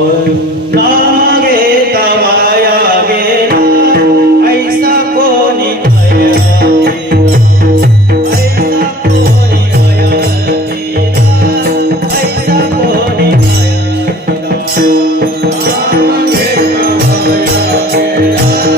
नाम घेता माया गेला ऐसा कोणी माया केला ऐसा कोणी माया केला ऐसा कोणी माया केला नाम घेता माया गेला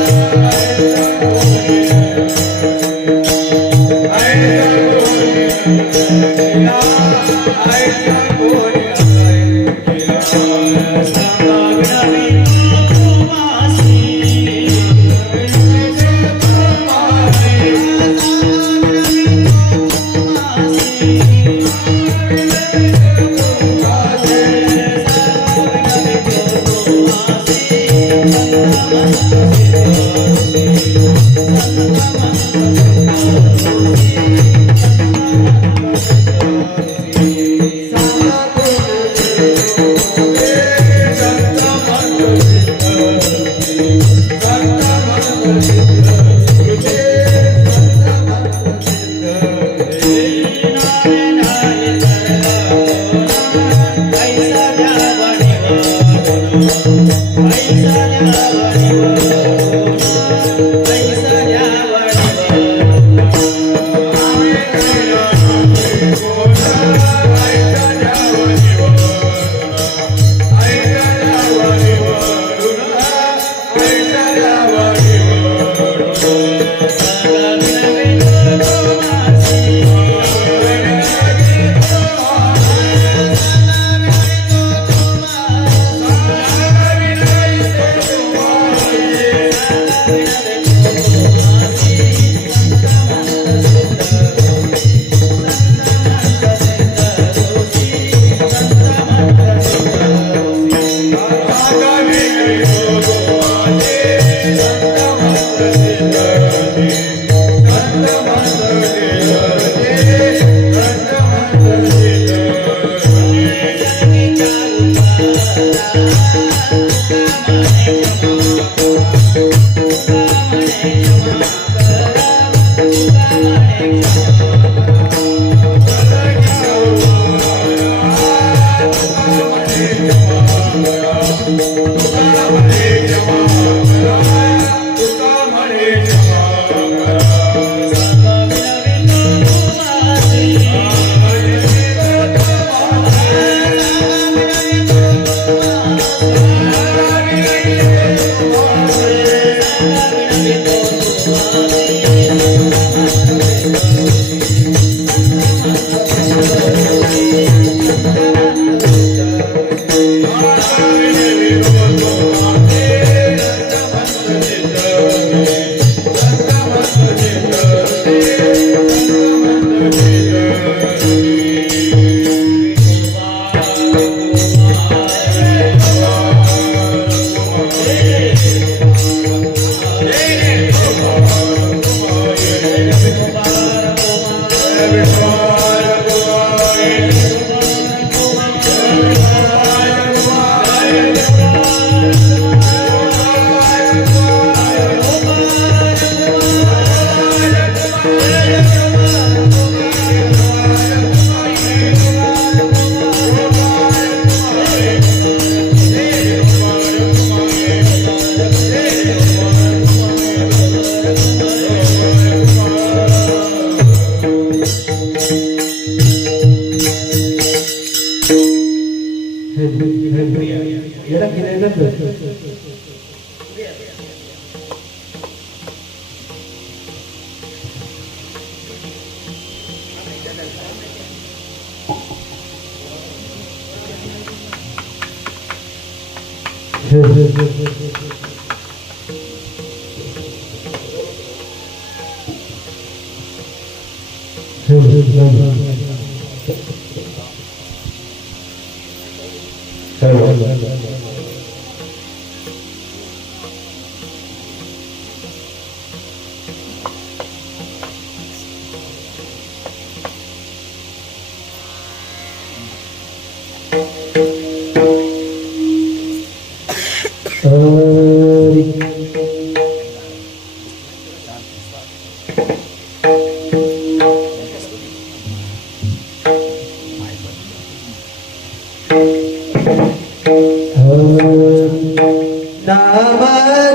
नाम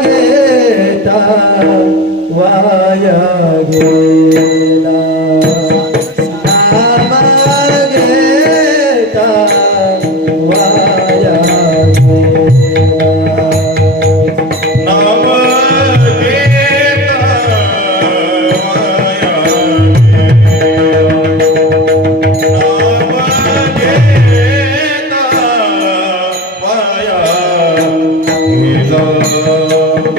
घेता वाया गेला नाम घेता वाया गेला नाम घेता वाया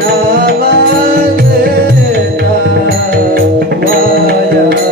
नाम घेता वाया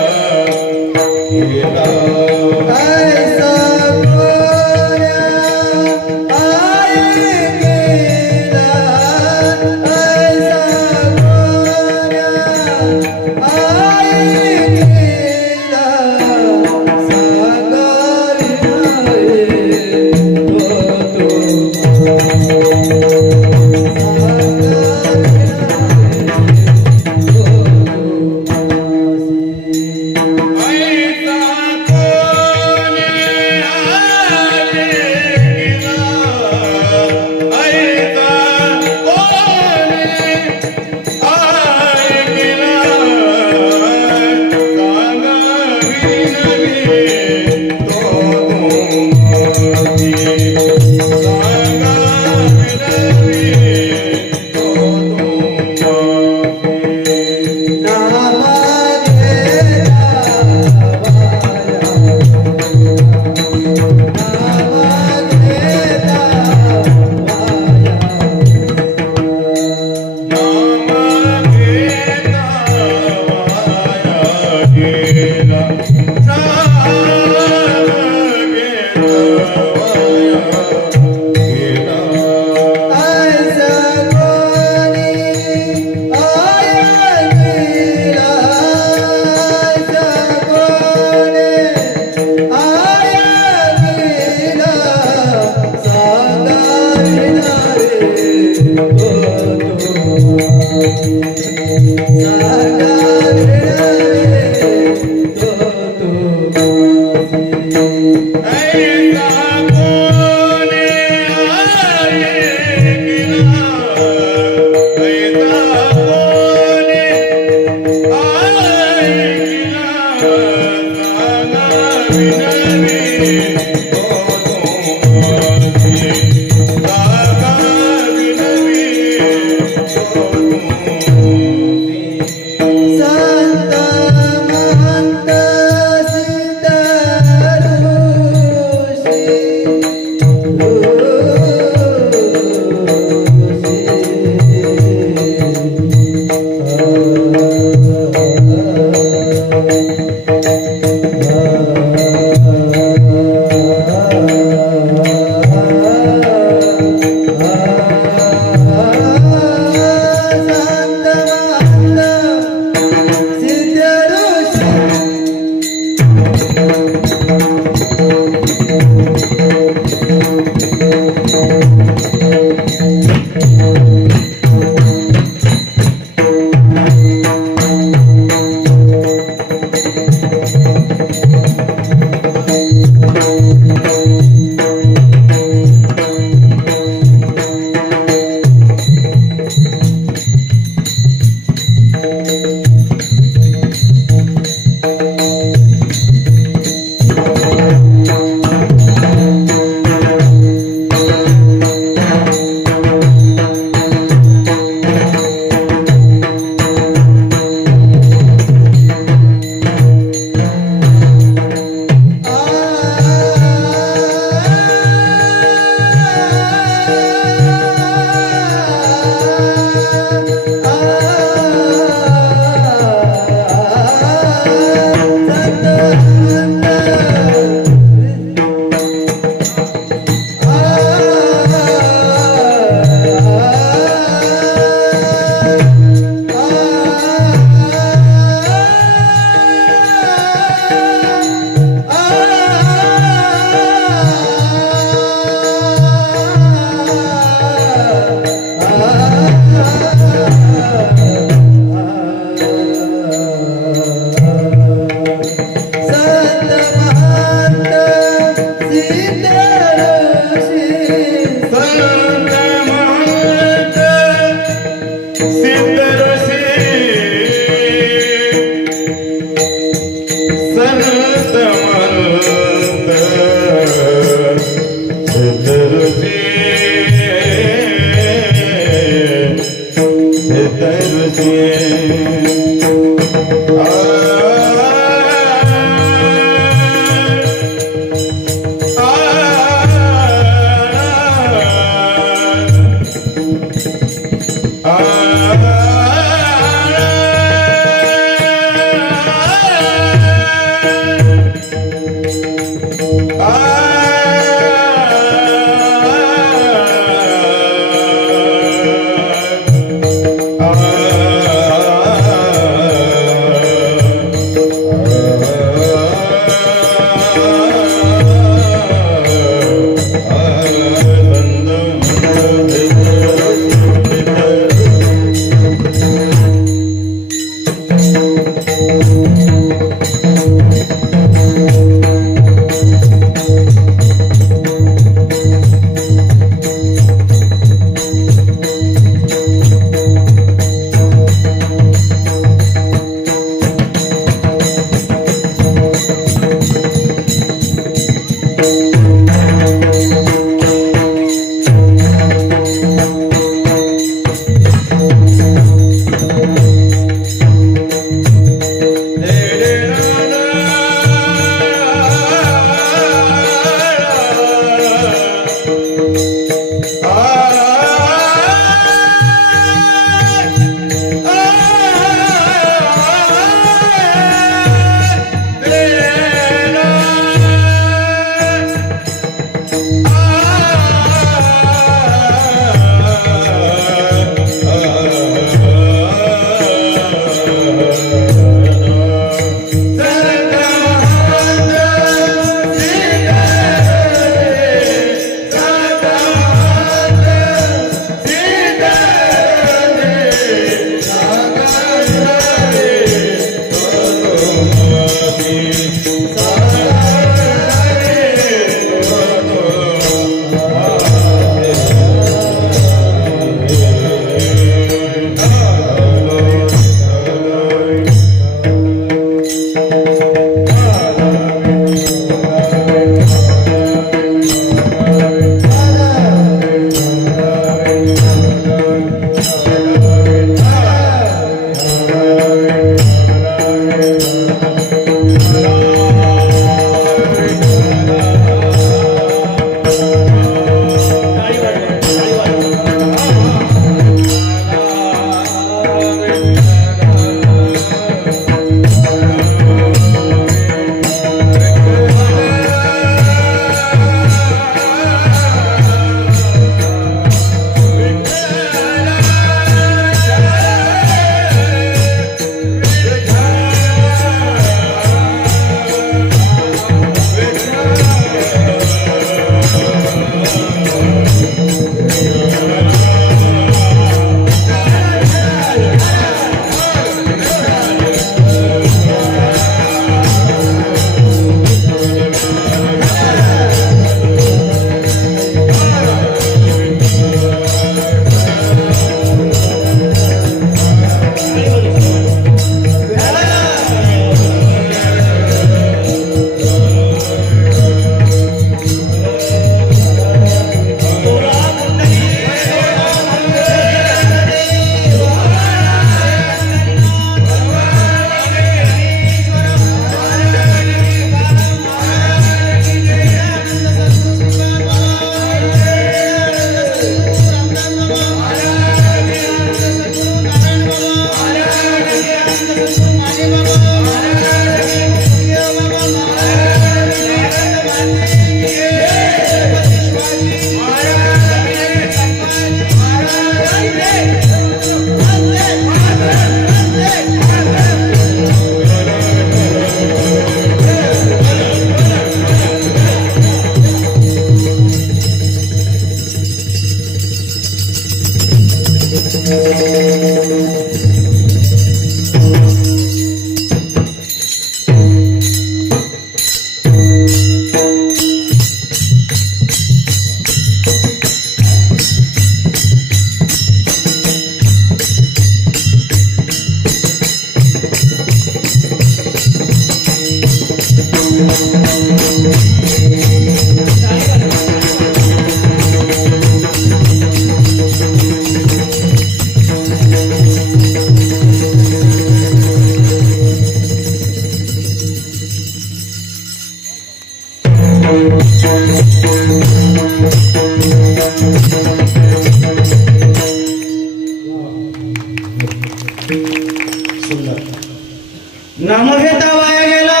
नाम घेता वाया गेला,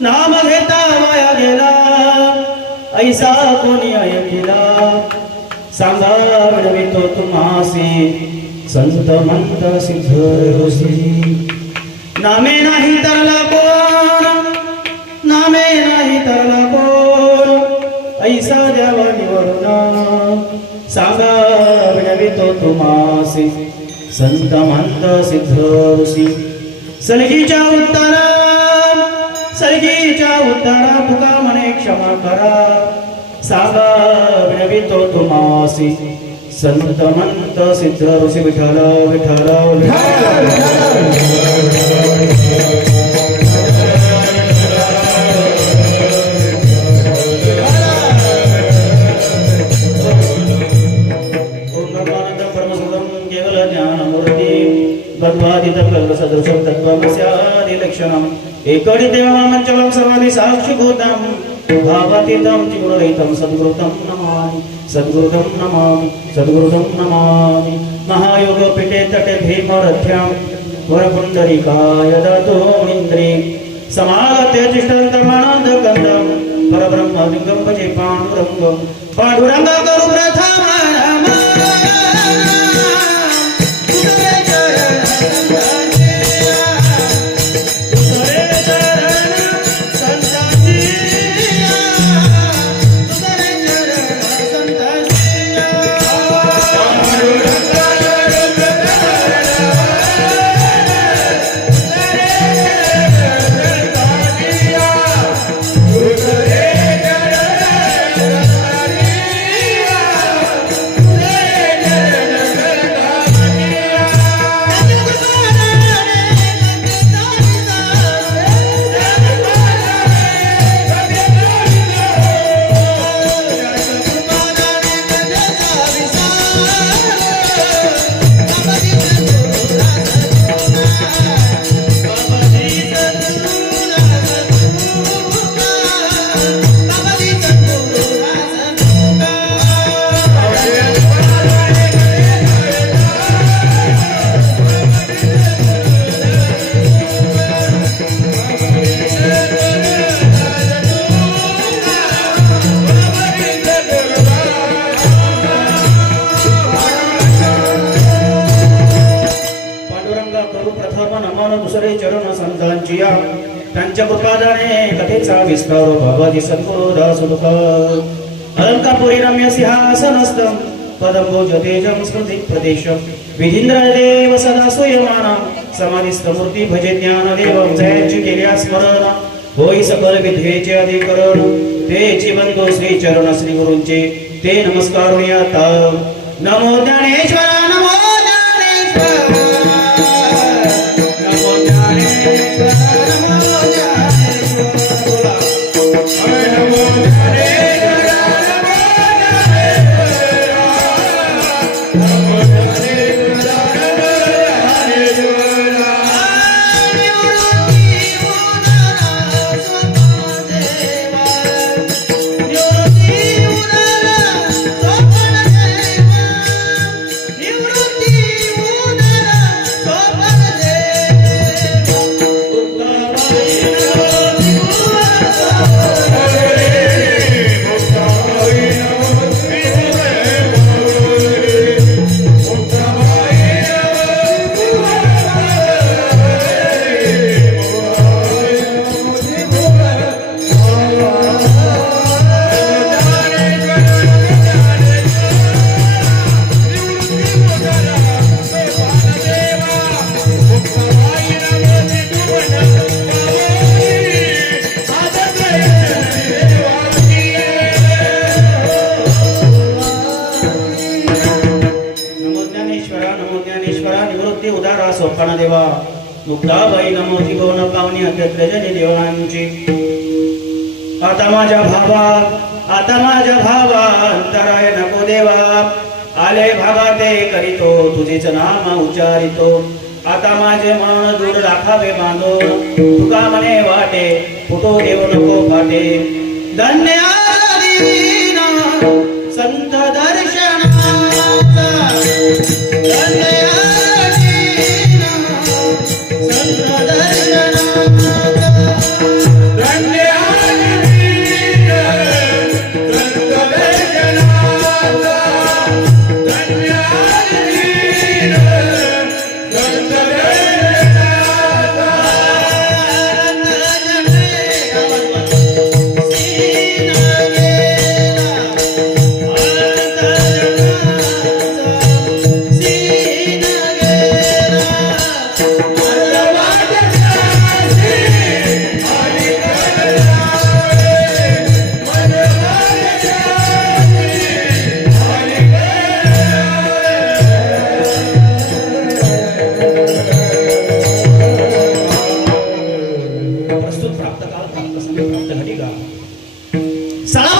नाम घेता वाया गेला, ऐसा कोणी ऐकिला, सांगा विडवितो तुम्हासी, संत मंत सिद्ध ऋषी. नामे नाही तरला कोण, नामे नाही तरला कोण, ऐसा द्यावा निवडून, सांगा विडवितो तुम्हासी, संत महंत सिद्ध ऋषी सलगीच्या उत्तरा तुका म्हणे क्षमा करा सांगा विनवितो तुम्हासी संत महंत सिद्ध ऋषी विठ्ठल विठ्ठल सदृशं तत्त्वमस्यादिलक्षणम् एकडी देवामञ्चलं सर्वादि साक्षिभूतं भावातीतं त्रिगुणरहितं सद्गुरुतं नमामि महायोगपीठे तटे भीमरथ्यां वरपुण्डरीकाय दतोमिन्द्रे समागते तिष्ठन्तमानन्दकन्दं परब्रह्मलिङ्गं भजे पाण्डुरङ्गं करु प्रथमं दुसरे चरण संतांचिया त्यांच्या कृपादाने कथेचा विस्तार भगवती सद्गुरुदासुख अलंकापुरी रम्य सिंहासनस्थं पदंबोजतेजं स्मृति प्रदेशं विधींद्रदेव सदा सूयमानं समाधिस्थ मूर्ती भजे ज्ञानदेवं जयांची केल्या स्मरण होई सकल विद्येचे अधिकरण तेची बंधू श्री चरण श्री गुरूंचे ते नमस्कार आता नमो ज्ञानेश्वर नमो ज्ञानेश्वर देवा मुक्ताबाई नमो त्रिकोण पावनी अत्यत्रजनी देवांची आता माझ्या भावा अंतराय नको देवा आले भावा ते करीतो तुझेच नाम उच्चारितो आता माझे मन दूर राखावे बांधून तुका मने वाटे फुटो देव नको फाटे धन्य दीना संत दर्शनाचा धन्य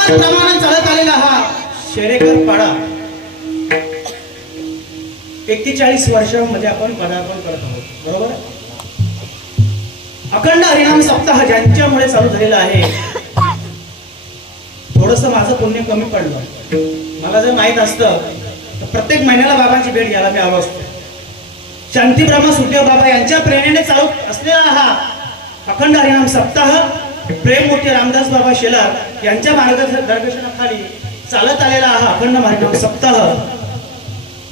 प्रमाणात चालत आलेला हा शेरेकर पाडा 41 वर्षामध्ये आपण पदार्पण करत आहोत, बरोबर. अखंड हरिनाम सप्ताह ज्यांच्यामुळे चालू झालेला आहे. थोडस माझं पुण्य कमी पडलं. मला जर माहित असतं तर प्रत्येक महिन्याला बाबांची भेट घ्यायला मी आलो असतो. शांती ब्रह्मा सुखदेव बाबा यांच्या प्रेरणेने चालू असलेला हा अखंड हरिनाम सप्ताह प्रेममूर्ती रामदास बाबा शेलार यांच्या मार्गदर्शनाखाली चालत आलेला हा अखंड हरिनाम सप्ताह.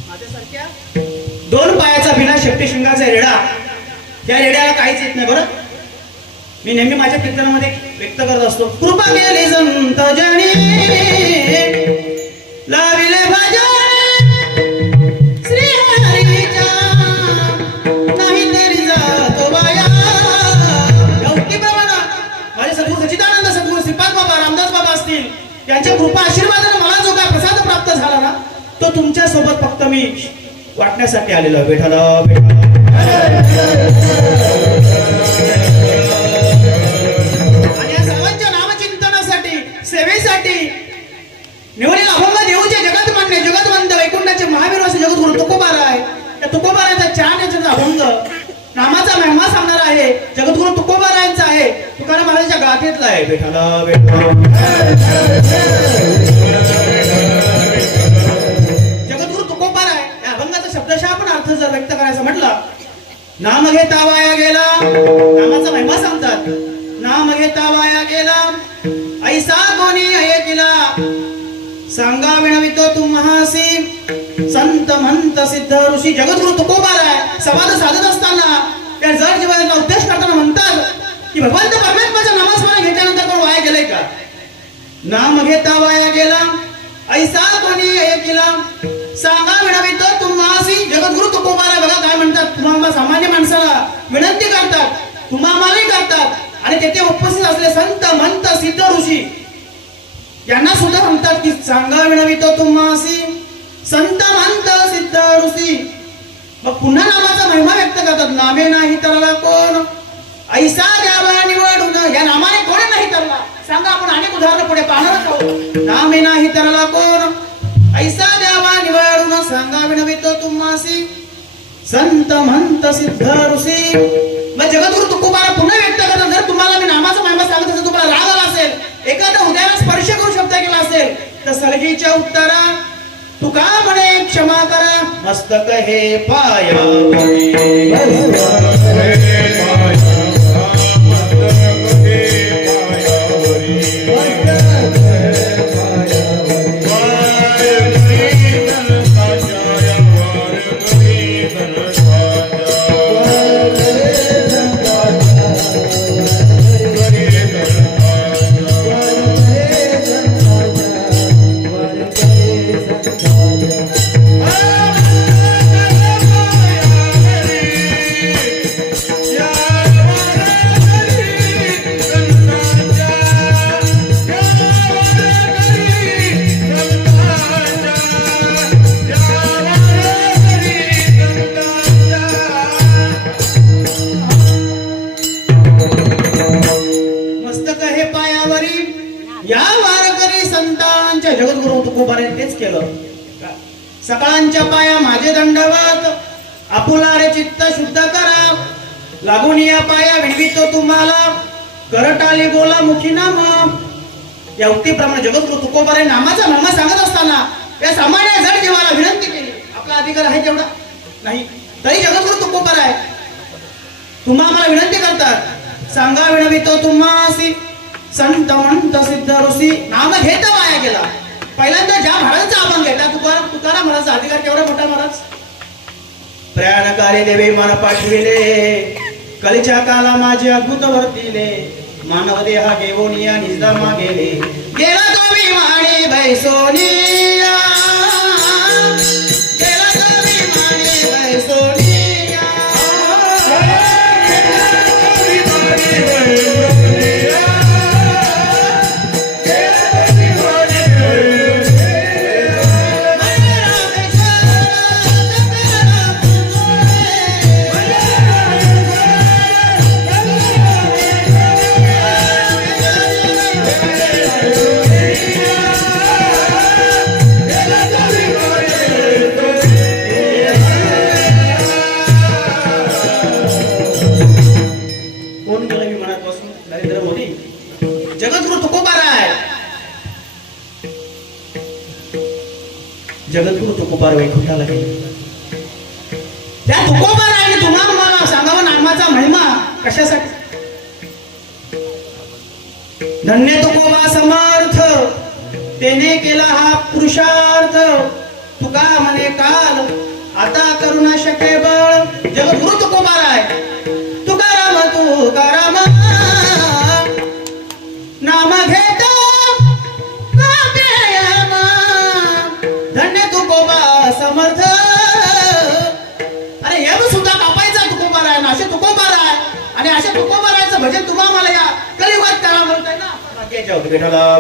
माझ्यासारख्या 2 पायाचा बिना शेपटी शिंगाचा रेडा, या रेड्याला काहीच येत नाही बरं. मी नेहमी माझ्या कीर्तनामध्ये व्यक्त करत असतो, कृपा केली संत जनी लाविले भजन श्री हरीच्या नाही तरी जातो बाया. गावठी प्रमाणा माझे सद्गुरू सच्चिदानंद सद्गुरू श्रीपाद बाबा रामदास बाबा असतील, यांच्या कृपा आशीर्वादाने मला जो काय प्रसाद प्राप्त झाला ना, तो तुमच्या सोबत फक्त मी वाटण्यासाठी आलेलो आहे. भेटाला सेवेसाठी निवडील अभंग देऊचे जगत मान्य जगतवंत वैकुंठाचे महावीर असे जगद्गुरु तुकोबाराय. त्या तुकोबारायांचा 4 याचा अभंग नामाचा महिमा सांगणारा आहे. जगद्गुरु तुकोबारायांचा आहे. तुकाराम महाराजांच्या गाथेतला आहे. बेठाला जगद्गुरु तुकोबाराय या अभंगाचा शब्दशः आपण अर्थ जर व्यक्त करायचा म्हटलं, नाम घेता वाया गेला, नामाचा महिमा सांगतात. नाम घेता वाया गेला ऐसा कोणी ऐकिला, सांगा विनवितो तुम्हासी संत म्हणत सिद्ध ऋषी. जगद्गुरु तुकोबाराय संवाद साधत असताना त्या जड जीवनाचा उद्देश करताना म्हणतात की भगवंत परमेश्वराचं नामस्मरण घेतल्यानंतर कोण वाया गेलंय का. नाम घेता वाया गेला ऐसा कोणी ऐकिला, सांगा विनवितो तुम्हासी. जगद्गुरु तुकोबाराय बघा काय म्हणतात, तुम्हाला सामान्य माणसाला विनंती करतात, तुम्हालाही करतात. आणि तेथे उपस्थित असले संत म्हणत सिद्ध ऋषी यांना सुद्धा म्हणतात की सांगा विनवितो तुम्हासी संत म्हणत सिद्ध ऋषी. मग पुन्हा नामाचा महिमा व्यक्त करतात. नामे नाही तरला कोण ऐसा द्यावा निवडून. या नामाने कोणी नाही तरला. सांगा आपण अनेक उदाहरण पुढे पाहणार आहोत. नामे नाही तरला कोण ऐसा द्यावा निवडून, सांगा विनवितो तुम्हासी संत म्हणत सिद्ध ऋषी. मग जगद्गुरु तुकोबारा पुन्हा व्यक्त करतात, जर तुम्हाला मी नामाचा महिमा सांगत असेल, तुम्हाला राग आला असेल, एखादा हृदयाला स्पर्श करू शब्द केला असेल, तर सलगीच्या उत्तरा तुका म्हणे क्षमा करा. मस्तक हे पायावरी या वारकरी संतांच्या जगद्गुरु तुकोबाराने तेच केलं. सकाळच्या पाया माझे दंडवत, आपुला रे चित्त शुद्ध करा, लागून या पाया विणवितो तुम्हाला, करटाली बोला मुखी नाम. या उक्तीप्रमाणे जगद्गुरु तुकोबाराने नामाचा महिमा सांगत असताना या सामान्य जड जीवाला विनंती केली. आपला अधिकार आहे तेवढा नाही, तरी जगद्गुरु तुकोबाराय तुम्हा आम्हाला विनंती करतात, सांगा विनवितो तुम्हासी संत म्हणत सिद्ध ऋषी. नाम घेता वाया गेला. पहिल्यांदा ज्या महाराजांचा अभंग घेतला तुकाराम महाराजचा अधिकार केवढा मोठा. महाराज प्रयाणकारी देवे मन पाठविले, कलीच्या काला माझे अद्भुत वर्तिले, मानव देहा घेऊनिया निजधामा गेले, गेला तो विमाने बैसोनिया, गेला तो विमाने बैसोनिया. Yeah. जगद्गुरु तुकोबार वैकुंठाला गेले. त्या तुकोबाराने तुम्हाला मला सांगावं नामाचा महिमा कशासाठी. धन्य तुकोबा समर्थ त्याने केला हा पुरुषार्थ. तुका म्हणे काल आता करू न शके बळ. जगद्गुरु तुकोबार आहे. तुकाराम तुकाराम नाम घेता धन्य तुकोबा समर्थ. अरे हे सुद्धा कापायचा तुकोबार आहे ना. असे तुकोबार आहे आणि अशा तुकोबारायचं भजन तुम्हा मला या कलियुगात करा म्हणताय ना. भाग्याच्या होते बेटाला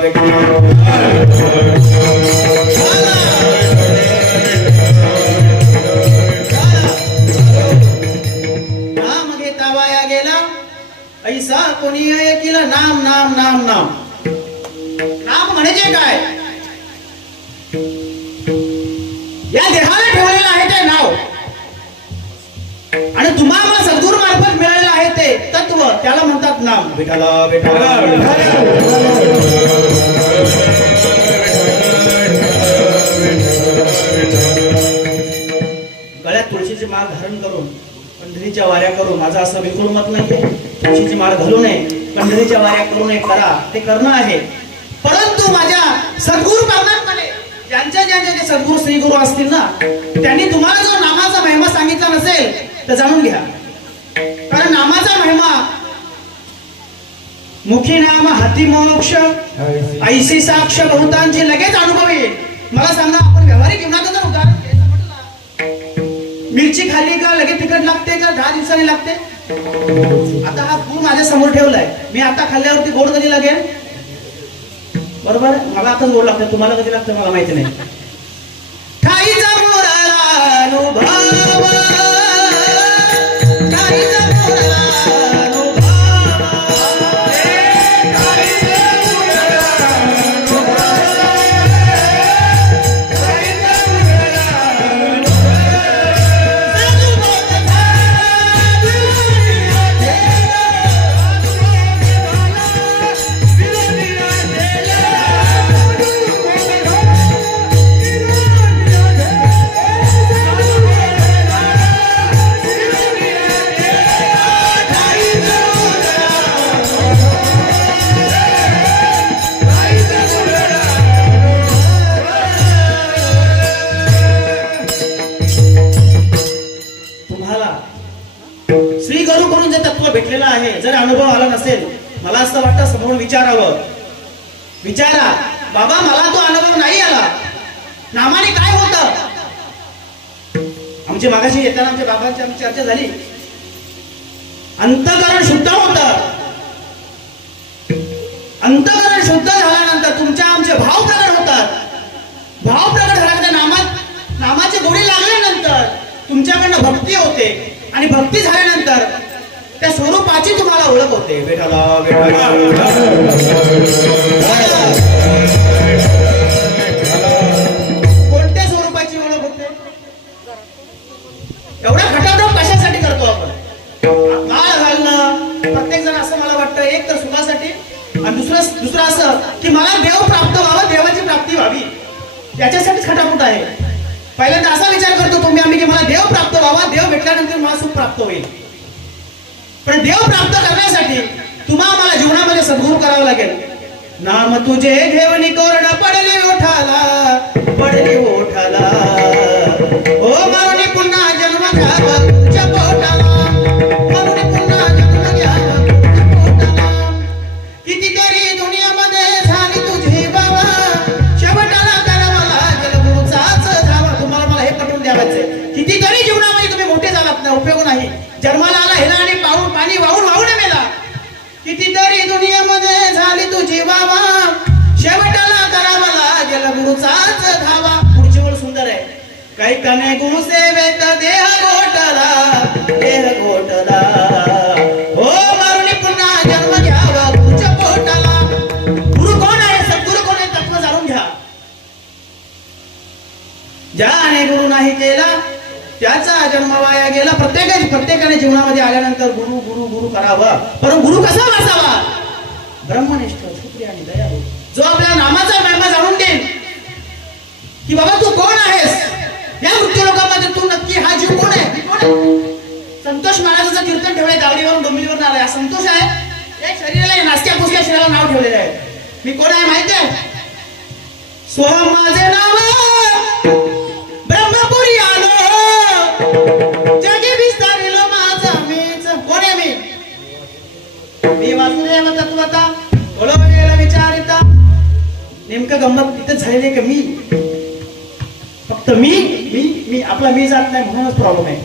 नाम घेता वाया गेला ऐसा कोणी ऐकिला. नाम नाम नाम नाम नाम म्हणजे काय. या देहाला ठेवलेलं आहे ते नाव आणि तुम्हाला सद्गुरू मार्फत मिळालेलं आहे ते तत्व. त्याला म्हणतात नाम. विठाला विठाला गळ्यात तुळशीची माळ धारण करून पंढरीच्या वाऱ्या करू. माझं असं बिलकुल मत नाही तुळशीची माळ घालू नये, पंढरीच्या वाऱ्या करू नये. करा, ते करणं आहे. परंतु माझ्या सद्गुरू परमात्म्याने ज्यांच्या जे सद्गुरू श्रीगुरू असतील ना त्यांनी तुम्हाला जो नामाचा महिमा सांगितला नसेल तर जाणून घ्या. कारण नामाचा महिमा मुखी नाम हाती मोक्ष ऐशी साक्ष बहुतांची लगेच अनुभव येईल. मला सांगा आपण व्यावहारिक जीवनाचं जर उदाहरण घ्यायचं म्हटलं, मिरची खाली का लगेच तिखट लागते का 10 दिवसांनी लागते. आता हा गुळ माझ्या समोर ठेवलाय, मी आता खाल्ल्यावरती गोड कधी लागेल. बरोबर, मला आताच गोड लागतं, तुम्हाला कधी लागतं मला माहिती नाही. ठाईचा मोराला अनुभव, ठाईचा मोराला अनुभव, श्री गुरु करून जे तत्व भेटलेलं आहे जर अनुभव आला नसेल, मला असं वाटतं समोर विचारावं. विचारा, बाबा मला तो अनुभव नाही आला, नामाने काय होतं. आमची मागाशी येताना आमच्या बाबांची आमची चर्चा झाली. अंतःकरण शुद्ध होतं. अंतःकरण शुद्ध झाल्यानंतर तुमच्या आमचे भाव प्रकट होतात. भाव प्रकट झाल्यानंतर नामाचे गोडी लागल्यानंतर तुमच्याकडनं भक्ती होते आणि भक्ती झाल्यानंतर त्या स्वरूपाची तुम्हाला ओळख होते. बेटाला कोणत्या स्वरूपाची ओळख होते. एवढा खटाटोप कशासाठी करतो आपण. माळ घालणं प्रत्येक जण असं मला वाटतं, एक तर सुखासाठी आणि दुसरं असं की मला देव प्राप्त व्हावं, देवाची प्राप्ती व्हावी, याच्यासाठीच खटापट आहे. पहिल्यांदा असा विचार करतो तुम्ही आम्ही की मला देव प्राप्त व्हावा, देव भेटल्यानंतर मला सुख प्राप्त होईल. पण देव प्राप्त करण्यासाठी तुम्हाला मला जीवनामध्ये सद्गुरू करावं लागेल. नाम तुझे घेवनी कोरड पडले ओठाला, पडले ओठाला, ओ मारुनी पुन्हा जन्म घ्यावा तुझ्या पोटाला, मारुनी पुन्हा जन्म घ्यावा तुझ्या पोटाला. कितीतरी दुनियामध्ये झाली तुझी बाबा, शेवटाला करावा लागेल गुरुचाच धावा. तुम्हाला मला हे पटवून द्यावायचंय. कितीतरी जीवनामध्ये तुम्ही मोठे झालात ना, उपयोग नाही. जन्माला आला हेला आणि पाणी वाहून मेला. कितीतरी दुनियेमध्ये झाली तुझी बाबा, शेवटाला करावा लागेल गुरुचाच धावा. पुढची ओळ सुंदर आहे. काही कने गुरु सेवेत देह घोटला, देह घोटला, हो मारुनी पुन्हा जन्म घ्यावा गुरुच्या पोटाला. गुरु कोण आहे, सद्गुरु कोण आहे, तत्व जाणून घ्या. ज्याने गुरु नाही केला त्याचा जन्म वाया गेला. प्रत्येकाने जीवनामध्ये आल्यानंतर गुरु गुरु गुरु करावा. परंतु गुरु कसा असावा, ब्रह्मनिष्ठ, क्षत्रिय आणि दयाळू, जो आपल्या नामाचा महिमा जाणून देईल. की बाबा तू कोण आहेस, या मृत्यूलोकामध्ये तू नक्की हा जीव कोण आहे, मी कोण आहे. संतोष महाराजांचं कीर्तन ठेवलंय दावडीवरून डोंबिवलीवरून आलाय. हा संतोष आहे, या शरीराला नासक्या पुसक्या शरीराला नाव ठेवलेलं आहे. मी कोण आहे माहिती आहे, स्व माझे नाव ब्रह्मपुरी आलो, जगी विस्तारिल माझा मीच. कोण आहे मी वासुदेव तत्वता ओळखलेला विचारिता. नेमकं गंमत तिथेच झालेली आहे की मी फक्त मी मी मी आपला मी जात नाही म्हणूनच प्रॉब्लेम आहे.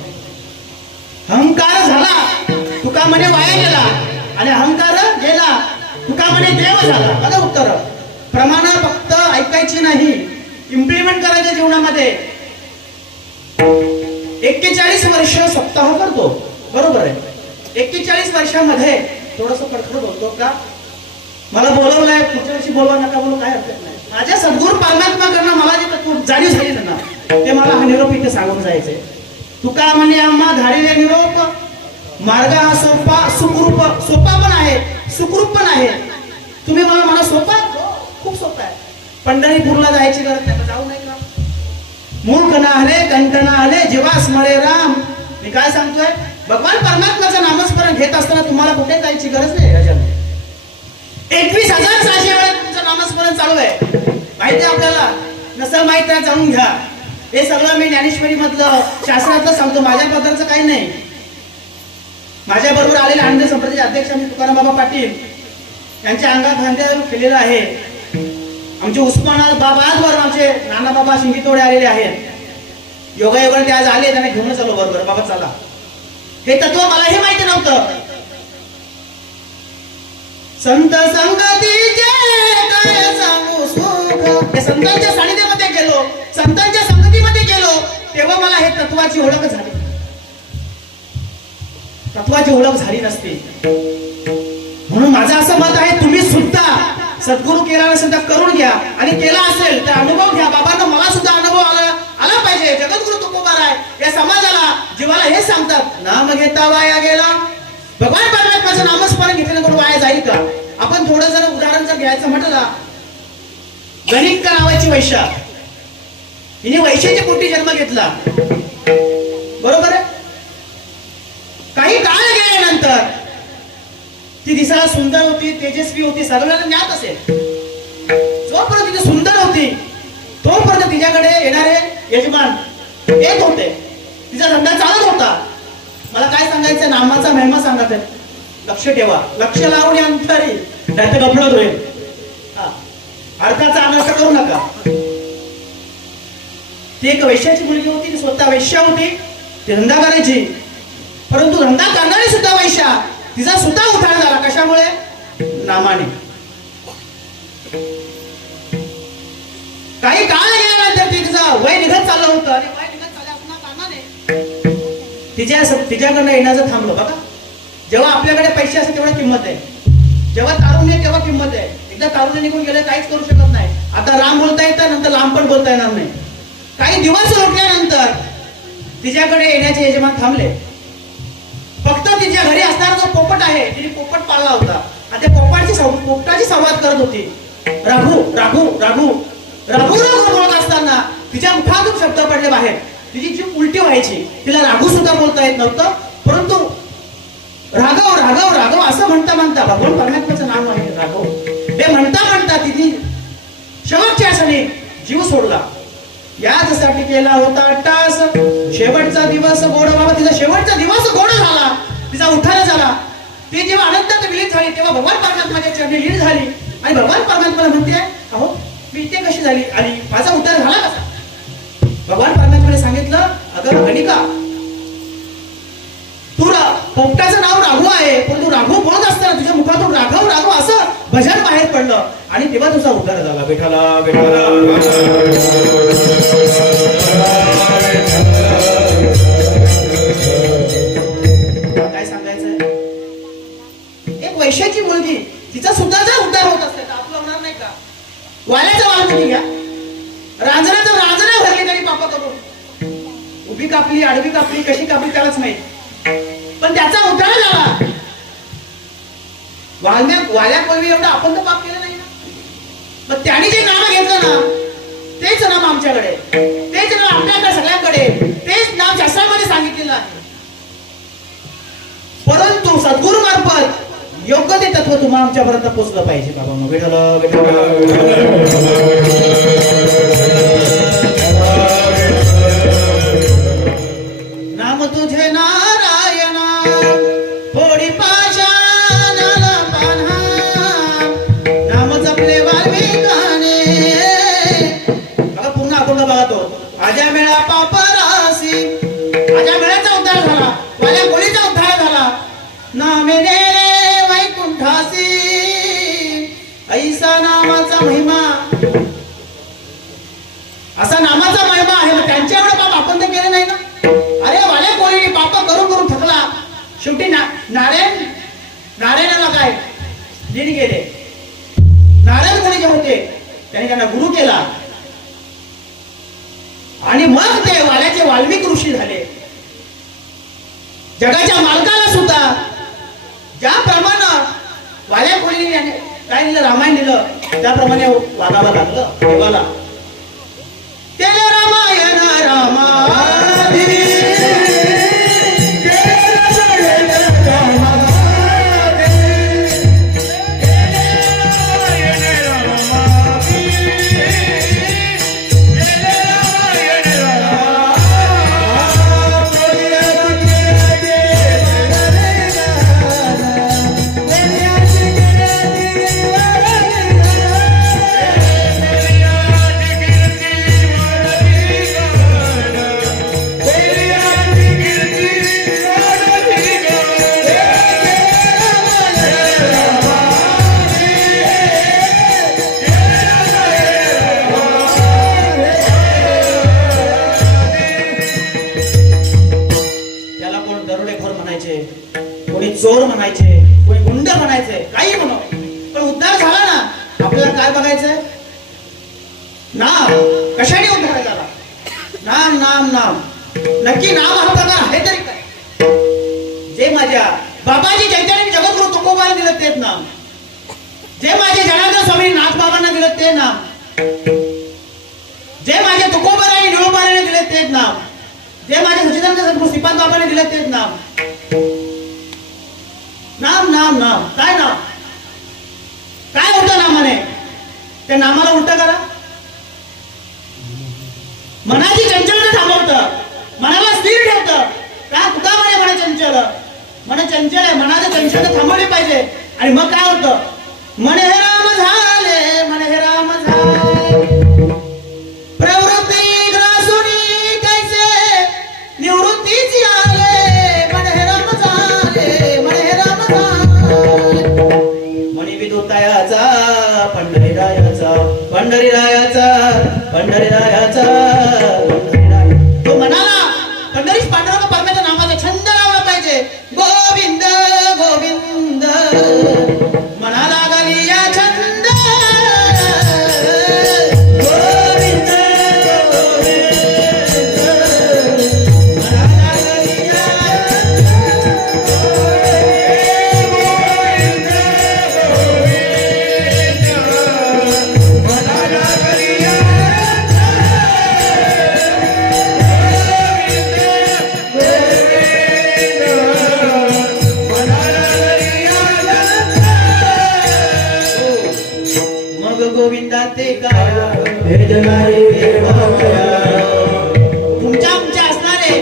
अहंकार झाला तुका म्हणे वाया गेला, आणि अहंकार गेला तुका म्हणे देव झाला. बघा उत्तर, प्रमाण फक्त ऐकायची नाही, इम्प्लिमेंट करायच्या जीवनामध्ये. 41 वर्ष सप्ताह करतो, बरोबर आहे. 41 वर्षामध्ये थोडस खडखड बोलतो का, मला बोलवलंय पुढच्या वर्षी बोलवा नका बोलू काय हरकत नाही. माझ्या सद्गुरू परमात्माकडनं मला जे जाणीव झाली ना ते मला हा निरोप इथे सांगून जायचंय. तुका म्हणे आम्हा धाडीले निरोप, मार्ग हा सोपा सुखरूप, सोपा पण आहे सुखरूप पण आहे. तुम्ही मला सोपा, खूप सोपा आहे. पंढरीपूरला जायची गरज नाही, जाऊ नाही का. मूर्ख ना आले कंठ ना आले जीवा स्मरे राम. मी काय सांगतोय, भगवान परमात्म्याचं नामस्मरण घेत असताना तुम्हाला कुठे जायची गरज नाही. याच्यामध्ये 21,600 वेळा तुमचं नामस्मरण चालू आहे. माहिती आहे आपल्याला, नसेल माहित आहे जाणून घ्या. हे सगळं मी ज्ञानेश्वरी मधलं शास्त्रातलं सांगतो, माझ्या पदार्थ काही नाही. माझ्या बरोबर आलेले आनंद संप्रदायाचे अध्यक्ष तुकाराम बाबा पाटील यांच्या अंगात खांद्यावर केलेलं आहे. आमचे उस्मानाबाद बाबावर आमचे नाना बाबा शिंगीतोडे आलेले आहेत. योगायोगाने ते आज आले, त्यांना घेऊन चालू बरोबर. बाबा चला, हे तत्व मलाही माहिती नव्हतं. संत संगतीचे काय सांगू सुख, या संतांच्या सानिध्यामध्ये गेलो, संतांच्या संगतीमध्ये गेलो, तेव्हा मला हे तत्वाची ओळख झाली. तत्वाची ओळख झाली नसते. म्हणून माझं असं मत आहे, तुम्ही सुद्धा सद्गुरू केला नसेल तर करून घ्या, आणि केला असेल तर अनुभव घ्या. बाबांना मला सुद्धा अनुभव आला पाहिजे. जगद्गुरु तुकोबाराय या समाजाला जीवाला हे सांगतात, नाम घेता वाया गेला. भगवान परमात्म्याचं नामस्मरण घेतल्यानंतर वाया जाईल का. आपण थोडं जर उदाहरण जर घ्यायचं म्हटलं, गणिका नावाची वैश्या, हिने वैश्याच्या पोटी जन्म घेतला, बरोबर आहे. काही काळ गेल्यानंतर ती दिसायला सुंदर होती, तेजस्वी होती, सगळ्यांना ज्ञात असेल. जोपर्यंत ती सुंदर होती तोपर्यंत तिच्याकडे येणारे यजमान येत होते, तिचा धंदा चालत होता. मला काय सांगायचं, नामाचा महिमा सांगत आहे. लक्ष ठेवा, लक्ष लावून अंतरी त्यात गफलत होईल. अर्थाचा अनर्थ करू नका. ती एक वैश्याची मुलगी होती, ती स्वतः वैश्या होती, ती धंदा करायची. परंतु धंदा करणारी सुद्धा वैश्या, तिचा सुद्धा उठाव झाला. कशामुळे, नामाने. काही काळ गेल्यानंतर तिचं वय निघत चाललं होतं, आणि वय निघत चालल्या कारणाने तिच्याकडनं येण्याचं थांबलं. बघा, जेव्हा आपल्याकडे पैसे असते तेवढा किंमत आहे, जेव्हा तारुण्य तेव्हा किंमत आहे. एकदा तारुण्य निघून गेले काहीच करू शकत नाही. आता राम बोलता येतं, नंतर लांब पण बोलता येणार नाही. काही दिवस लोटल्यानंतर तिच्याकडे येण्याचे यजमान थांबले. फक्त तिच्या घरी असणारा जो पोपट आहे, तिने पोपट पाळला होता, आणि त्या पोपटाची संवाद करत होती. राघू राघू राघू राघू राघू बोलत असताना तिच्या मुखातून शब्द पडले बाहेर. तिची जीभ उलटी व्हायची, तिला राघू सुद्धा बोलता येत नव्हतं. परंतु राघव राघव राघव असं म्हणता म्हणता, भगवान परमात्म्याचं नाव आहे राघव, हे म्हणता म्हणता तिने शेवटच्या क्षणी जीव सोडला. यासाठी केला होता टास, शेवटचा दिवस गोड. बाबा तिचा शेवटचा दिवस गोड झाला, तिचा उठायला झाला. ती जेव्हा आनंदात विलीन झाली तेव्हा भगवान परमात्म्याच्या चरणी लीन झाली, आणि भगवान परमात्म्याला म्हणते, अहो मी इथे कशी झाली आणि माझा उद्धार झाला कसा. भगवान परमात्म्याने सांगितलं, अगं गणिका, तू पोपटाचं नाव राघू आहे, पण तू राघू बोलत असताना तुझ्या मुखातून राघव राघव असं भजन बाहेर पडलं, आणि तेव्हा तुझा उद्धार झाला. विठ्ठला विठ्ठला. काय सांगायचंय, एक वैश्याची मुलगी, तिचा सुद्धा जर उद्धार होत असेल तर आपलं होणार नाही का. वाल्याचा वाल घ्या, रांजणाचं रांजणा भरली तरी पापा करून, उभी कापली आडवी कापली कशी कापली त्यालाच माहित, पण त्याचा उद्धार झाला. वाल्या पूर्वी एवढं आपण तर पाप केलं नाही ना. मग त्याने जे नाम घेतलं ना तेच नाम आमच्याकडे, तेच नाव आपल्याकडे सगळ्यांकडे, तेच नाव शास्त्रामध्ये सांगितलेलं आहे. परंतु सद्गुरू मार्फत योग्य ते तत्व तुम्हाला आमच्यापर्यंत पोहोचलं पाहिजे. बाबा मग नाम तुझे नारायणा थोडी पाषाणाला पान्हा, नाम जपले वाल्मिकाने. बघा पुन्हा आपण बघा तो आजा मेळा पापरासी, आजा मेळ्याचा उद्धार झाला, वाल्या गोळीचा उद्धार झाला. नामे नेले वैकुंठासी, ऐसा नामाचा महिमा, असा नामाचा महिमा आहे. मग त्यांच्या एवढं पाप आपण तर केले नाही ना. अरे वाल्या कोणी पाप करून करून थकला, शेवटी नारायणाला काय लीन केले. नारायण कोणी जे होते त्याने त्यांना गुरु केला आणि मग ते वाल्याचे वाल्मिक ऋषी झाले. जगाच्या मालकाला सुद्धा ज्याप्रमाणे वाल्या कोळीने काय दिलं, रामायण दिलं, त्याप्रमाणे वागावं लागलं देवाला. तेरे रामायण रामाधी, चोर म्हणायचे, कोणी गुंड म्हणायचे, काही म्हणू, पण उद्धार झाला ना. आपल्याला काय बघायचंय? नाम. कशाने उद्धार झाला? नाम नाम नाम. नक्की नाम हा प्रकार आहे तरी काय? जे माझ्या बाबाजी चैतन्य जगद्गुरु तुकोबाने दिलं तेच नाम, जे माझे जनार्दन स्वामी नाथबाबांना दिलं ते नाम, जे माझे तुकोबाराने निळोबाने दिले तेच नाम, जे माझे सच्चिदानंद सद्गुरु श्रीपाद बाबाने दिले तेच नाम. नाम नाम नाम. काय नाम? काय होतं नामाने? त्या नामाला उलट करा. मनाची चंचलता थांबवतं, मनाला स्थिर ठेवतं. काय तुका म्हणे चंचल, मन चंचल आहे, मनाचं चंचलता थांबवली पाहिजे. आणि मग काय होतं? मन हे राम झाले, मन हे राम झाले, प्रवृत्ती ग्रासुनी कैसे निवृत्तीची आले. मन हे राम झाले, मन हे राम झाले. मणी विदुतायाचा पंढरीरायाचा, पंढरीरायाचा, पंढरीरायाचा, पंढरीराया. तो मनाला पंढरीस पांडुरंग परमेश्वर नामाचा छंद लावला पाहिजे. गोविंद गोविंद मनाला लागली या छंद. गोविंद गोविंदा ते काय भेद नाही देवाया. तुमच्या असणारे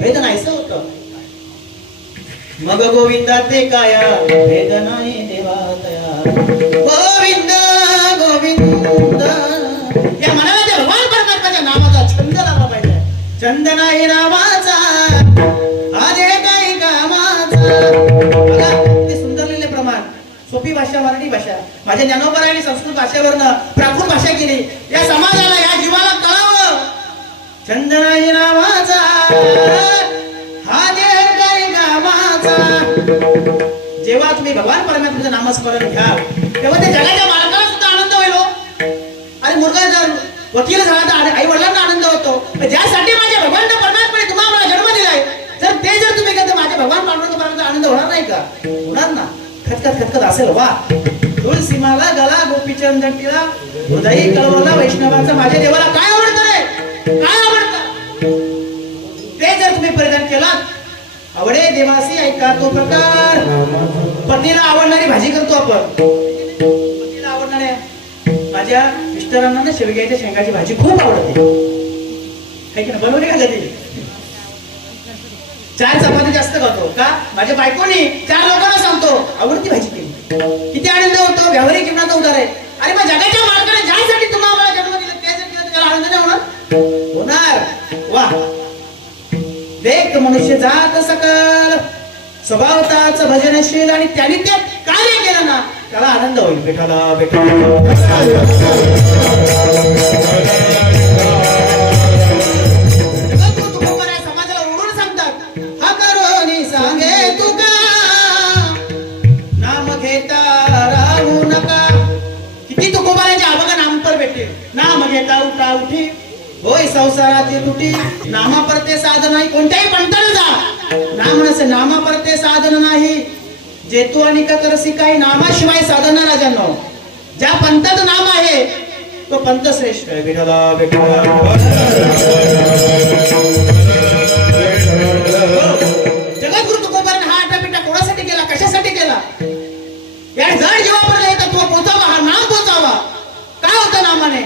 भेद नाहीस होतं. मग गोविंदा ते काय भेद नाही देवातया. गोविंद गोविंद या मनाला त्या भगवान परमात्म्याच्या नामाचा छंद लावला पाहिजे. छंद नाही नामाचा आजे काही कामाचा. बघा ते सुंदर लिहिले प्रमाण. सोपी भाषा, मराठी भाषा, माझ्या ज्ञानोबरायांनी संस्कृत भाषेवरनं प्राकृत भाषा केली. या समाजाला, या जीवाला कळावं. छंद नाही नामाचा हा देह काही कामाचा. जेव्हा तुम्ही भगवान परमात्म्याचं नामस्मरण घ्या तेव्हा ते जगाच्या मालकाला सुद्धा आनंद होईल. अरे मुलगा जर वकील झाला तर आई वडिलांना आनंद होतो. ज्यासाठी माझ्या भगवान परमात्म्याने तुम्हाला जन्म दिलाय, जर तुम्ही करता माझ्या भगवान पांडुरंगाचा आनंद होणार नाही का? होणार ना. खतखत खतखत असेल. वा तुळसी माला गला गोपीचंद टिळा हृदय कळवला वैष्णवाचा. माझ्या देवाला काय आवडतं? काय आवडतं ते जर तुम्ही परिधान केलात आवडे देवासी ऐका तो प्रकार. पत्नीला आवडणारी भाजी करतो आपण. पत्नीला आवडणाऱ्या माझ्या मिस्टरांना ना शेवग्याच्या शेंगाची भाजी खूप आवडते. है की ना, बनवली का कधी? 4 चपाती जास्त खातो का? माझ्या बायकोनी 4 लोकांना सांगतो आवडती भाजी केली. किती आनंद होतो. व्यावहारिक जीवनाचा उदाहरण आहे. अरे मग जगाच्या मार्गाने ज्यासाठी तुम्हाला मला जन्म दिला त्यासाठी त्याला आनंद नाही होणार? वा. देख मनुष्य जात सकल स्वभावताच भजनशील आणि त्यांनी ते कार्य केलं ना त्याला आनंद होईल. बेठाला समाजाला ओढून सांगतात हा करोनी सांगे तुका नाम घेता राहू नका. किती तुकोबाराचे अभंग नाम पर भेटते. नाम घेता उठा उठी होय संसाराची तुटी. नामा परते साधन नाही. कोणत्याही पंथाला जा नाम नसे नामा परते साधन नाही. जेतू आणि करसी काही नामाशिवाय साधन ना राजांनो. ज्या पंथात नाम आहे तो पंथ श्रेष्ठ आहे. विठला विठला. जगद्गुरु तुकोबाराने हा आटापिटा कोणासाठी केला? कशासाठी केला? या जड जीवापर्यंत तत्व पोचावा. हा नाम पोचावा. काय होतं नामाने?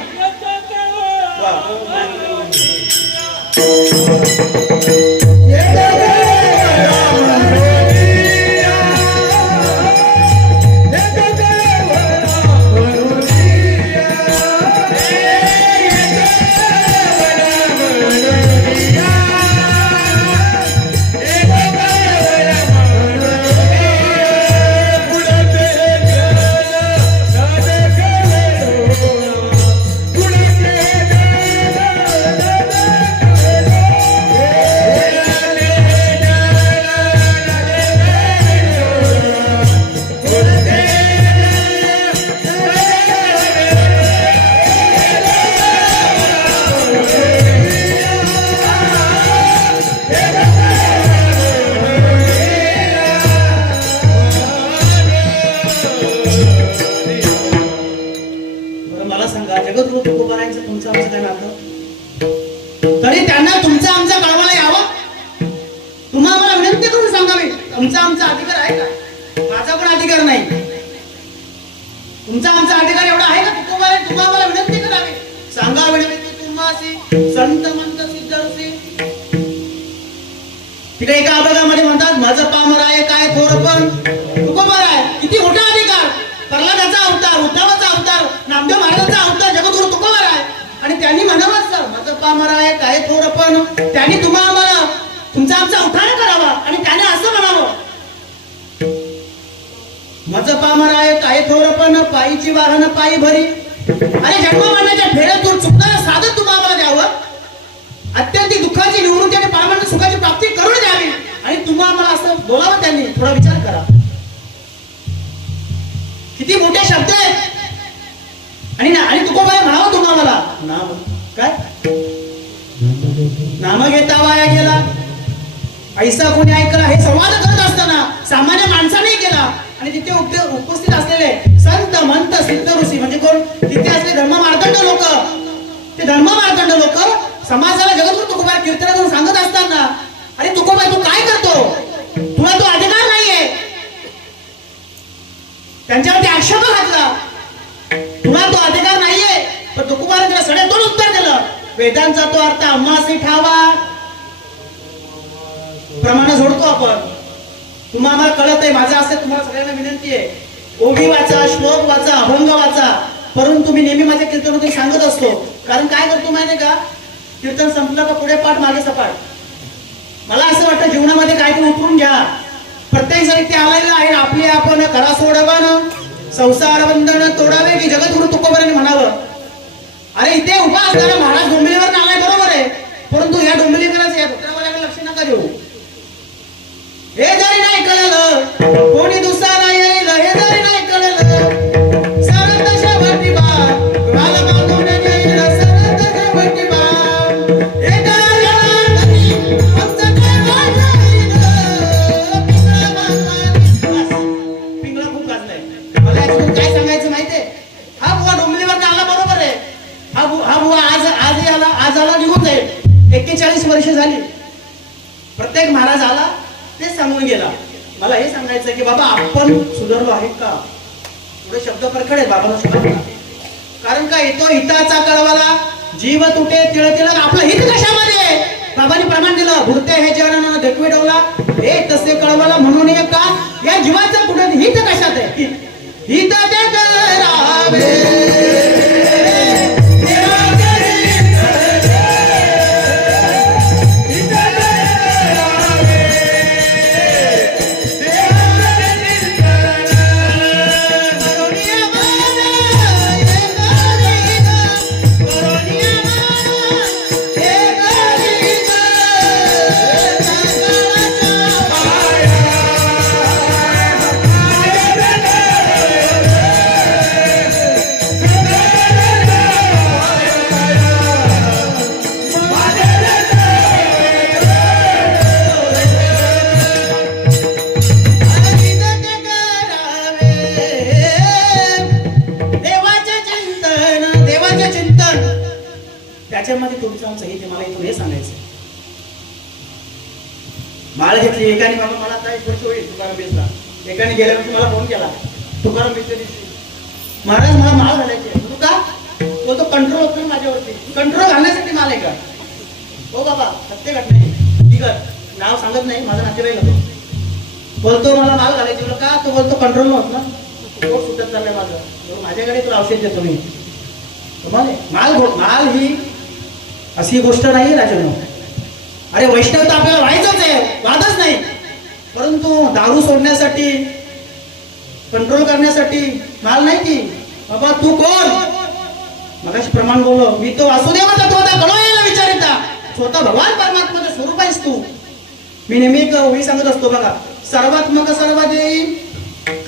मला सांगा जगद्गुरु तुकोबारांचं तुमचं आमचं काय नातं? तरी त्यांना तुमचा आमचा कळवायला यावं. तुम्हाला मला विनंती करून सांगावी तुमचा आमचा अधिकार आहे का? माझा पण अधिकार नाही. तुमचा आमचा अधिकार एवढा आहे का? तुकोबारांनी तुम्हाला मला विनंती करावी. सांगा विनंती तुम्हासी संत मंत सिद्धरसी. तिकडे एका अभंगामध्ये म्हणतात माझं पामराय काय थोरपण. तुकोबाराय किती मोठा अधिकार. प्रल्हादाचा अवतार, उद्धवाचा अवतार, नामदेव महाराजांचा अवतार जगद्गुरु तुकोबाराय. आणि त्यांनी म्हणावं सर माझं पामराय काय थोरपण. त्यांनी तुम्हाला मला तुमचा आमचा उठाण करावा आणि त्याने असं म्हणावं माझं पामराय काय थोरपण पायीची वाहन पायी भरी. आणि जन्म मरणाच्या फेऱ्यातून चुकणारं साधन तुम्हाला मला द्यावं. अत्यंत दुःखाची निवृत्ती आणि पारमार्थिक सुखाची प्राप्ती करून द्यावी. आणि तुम्हाला मला असं बोलावं त्यांनी. थोडा विचार करा. किती मोठे शब्द आहेत. आणि तुकोबाराय म्हणावं तुम्हाला मला नाम काय नाम घेता वाया गेला. ऐसा कोणी ऐकला हे संवाद करत असताना सामान्य माणसाने केला. आणि तिथे उपस्थित असलेले संत मंत सिद्ध ऋषी म्हणजे कोण? तिथे असले धर्ममार्तंड लोक. ते धर्ममार्तंड लोक समाजाला जगद्गुरु तुकोबार कीर्तनातून सांगत असताना अरे तुकोबार तू काय करतो? तुला तो अधिकार नाहीये. त्यांच्यावरती आक्षेप घातला. तुला तो अधिकार नाहीये. पण तुकोबाराने त्याला सडेतोड उत्तर दिलं. वेदांचा तो अर्थ आम्हासी ठावा. प्रमाण जोडतो आपण. तुम्हाला मला कळत आहे. माझं असं तुम्हाला सगळ्यांना विनंती आहे ओवी वाचा, श्लोक वाचा, अभंग वाचा. परंतु मी नेहमी माझ्या कीर्तनातून सांगत असतो. कारण काय करतो माहिती का? कीर्तन संपलं का पुढे पाठ मागे सपाट. मला असं वाटतं जीवनामध्ये काहीतरी उतरून घ्या. प्रत्येक जण इथे आलेला आहे. आपले आपण करा सोडवान संसार बंधन तोडावे की जगद्गुरु तुकोबाराने म्हणावं. अरे इथे उभा असताना महाराज डोंबिवलीवर आलाय बरोबर आहे. परंतु या डोंबिवलीकरांचं या पुत्रावाल्याकडे लक्ष नका देऊ. हे जरी नाही कळलं कोणी दुसरा येईल. हे जरी नाही कळलं सरत शेवटी बाप मला मागून येईल. सरत शेवटी बाप हे पिंगळा खूप गाजलाय. मला याच्यातून काय सांगायचं माहितीये? हा बुवा डोंबिवलीवर आला बरोबर आहे. हा बुवा आज आला निघून जाईल. आज आला ते सांगून गेला. मला हे सांगायचं की बाबा आपण सुधारलो आहे का? थोडे शब्द परखड आहेत बाबाला सुधारला. कारण का येतो हिताचा कळवाला जीव तुटे तिळ तिळ. आपलं हित कशामध्ये? बाबांनी प्रमाण दिलं. भुरते हे जनानं देखवे डवला हे तसे कळवाला म्हणून एक का या जीवाचं कुठे हित कशात आहे? हित ते करावे त्याच्यामध्ये तुमचं आमचं हे मला इथून हे सांगायचं. माळ घेतली एकाने बाबा मला आता एक वर्ष होईल तुकाराम बेसला. एकाने गेल्या वर्षी मला फोन केला तुकाराम बेसच्या दिवशी महाराज मला माळ घालायची. तू का? तो कंट्रोल होत नाही माझ्यावरती. कंट्रोल घालण्यासाठी माल आहे का? हो बाबा सत्य घटना आहे. ठीक आहे नाव सांगत नाही माझा नातेवाईक होतो. बोलतो मला माल घालायची. बोल का? तो बोलतो कंट्रोल होत ना पोट सुटत चाललंय माझं. माझ्याकडे तुला औषध देतो मी. माल ही अशी गोष्ट नाही राजन. अरे वैष्णव तर आपल्याला व्हायचंच आहे वादच नाही. परंतु दारू सोडण्यासाठी कंट्रोल करण्यासाठी माल नाही की. बाबा तू कोण? मगाशी प्रमाण बोललो मी तो वासुदेवाचा तो आता गणोयाला विचारिता स्वतः भगवान परमात्माचं स्वरूप आहेस तू. मी नेहमी एक ओवी सांगत असतो बघा. सर्वात्मक सर्व देई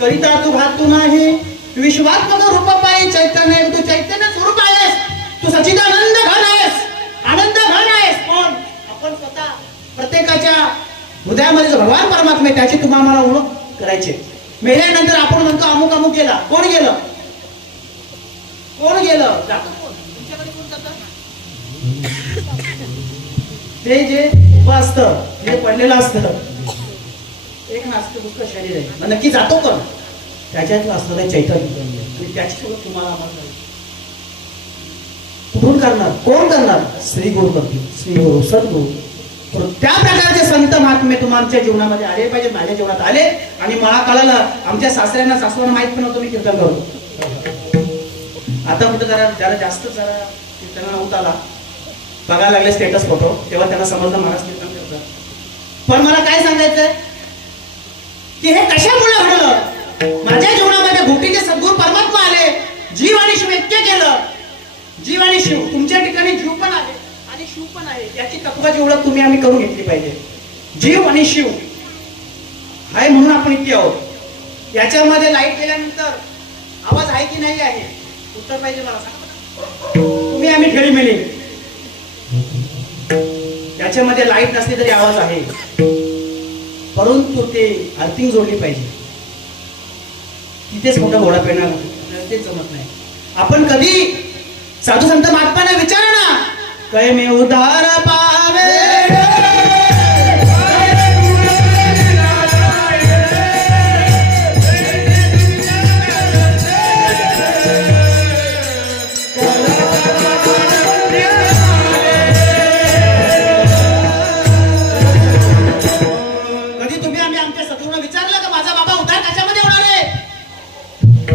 करिता तू घात तू नाही. विश्वात्मक रूप पायी चैतन्य तू चैतन्य स्वरूप आहेस. तू सच्चिदानंद घन आहेस. आनंद घन आहेस. कोण? आपण स्वतः. प्रत्येकाच्या हृदयामध्ये जो भगवान परमात्मा आहे त्याची तुम्हाला मला ओळख करायची. मेल्यानंतर आपण म्हणतो अमुक अमुक गेला. कोण गेलं? कोण गेलं? तुमच्याकडे कोण जातं? ते जे उभं असतं जे पडलेलं असतं एक नास्तिक दुःख शरीर आहे. मग नक्की जातो कोण? त्याच्यातलं असणारं चैतन्य. त्याची सोबत तुम्हाला आम्हाला कुठून करणार? कोण करणार? श्री गुरु करतील. श्री गुरु सद्गुरु. त्या प्रकारचे संत महात्मे तुमच्या जीवनामध्ये आले पाहिजे. माझ्या जीवनात आले आणि मला कळालं. आमच्या सासऱ्यांना सासऱ्यांना माहित पण नव्हतं मी कीर्तन करतो. आता कुठं जरा जास्त जरा कीर्तनाला नव्हता आला बघायला लागले स्टेटस फोटो तेव्हा त्यांना समजलं महाराज कीर्तन करतात. पण मला काय सांगायचंय की हे कशामुळे घडलं? माझ्या जीवनामध्ये घोटीचे सद्गुरू परमात्मा आले. जीव आणि शिव ऐक्य केलं. जीव आणि शिव तुमच्या ठिकाणी जीव पण आहे आणि शिव पण आहे. याची तत्वाची ओळख तुम्ही आम्ही करून घेतली पाहिजे. जीव आणि शिव आहे म्हणून आपण इथे आहोत. याच्यामध्ये लाईट गेल्यानंतर आवाज आहे की नाही आहे? उत्तर पाहिजे मला सांगा. तुम्ही आम्ही खेळी मिळी. याच्यामध्ये लाईट नसली तरी आवाज आहे. परंतु ते अर्थिंग जोडली पाहिजे. तिथेच मोठा घोडा पेणार तेच जमत नाही. आपण कधी साधू संत महात्माने विचारा ना कै मे उधार पावे कधी तुम्ही आम्ही आमच्या सद्गुरूंना विचारलं का माझा बाबा उद्धार कशामध्ये होणार आहे?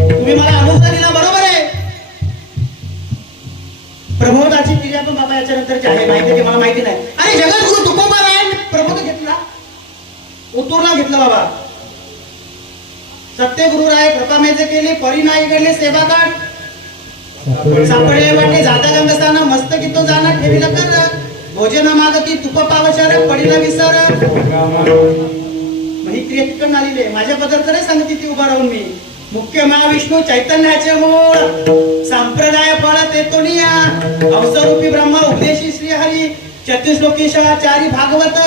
तुम्ही मला अनुभव दिला बरोबर आहे. प्रबोधाची क्रिया पण बाबा याच्या नंतरची आहे माहिती ते मला माहिती नाही. अरे जगद्गुरु तुकोबा राय प्रबोध घेतला उतुरला घेतला बाबा. सत्यगुरु राय कृपामेचे केली परी नाही घडली सेवा काढ सापडले वाटे जाता गंगस्थान मस्त कितो जाणार ठेवीला कर भोजन मागती तुप पावशर पडीला विसर. ही क्रिया तिकडून आलेली आहे. माझ्या पदार्थ नाही सांगते ती उभा राहून मी. मुख्य महाविष्णू चैतन्याचे मूळ संप्रदाय फळ तेतोनिया अवसरूपी ब्रह्मा उपदेशी श्रीहरी चतुश्लोकीशा चारी भागवत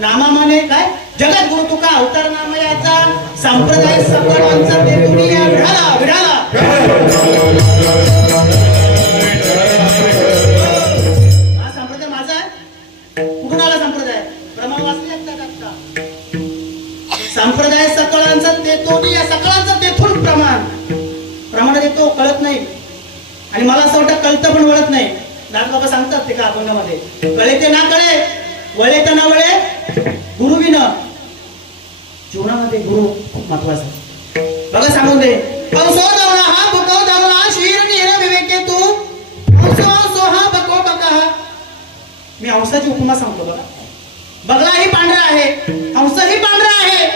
नामा म्हणे काय जगद्गुरु तुका अवतार नाम याचा संप्रदाय सकळांचा तेतोनिया विढाला विढाला. हा संप्रदाय माझा आहे. कुठून आला संप्रदाय? ब्रह्मा वाचले आता मोठं कळतं पण वळत नाही. नागबाबा सांगतात ते का अभंगामध्ये, कळे ते ना कळे, वळे तर ना वळे, गुरु विन. जीवनामध्ये गुरु खूप महत्वाचा आहे. बघा सांगून दे, हंसो धावला हा बको धावला शीर नीर विवेके तू, हंसो हंसो हा बको बका. मी हंसाची उपमा सांगतो बघा. बगलाही पांढरा आहे, हंसही पांढरा आहे.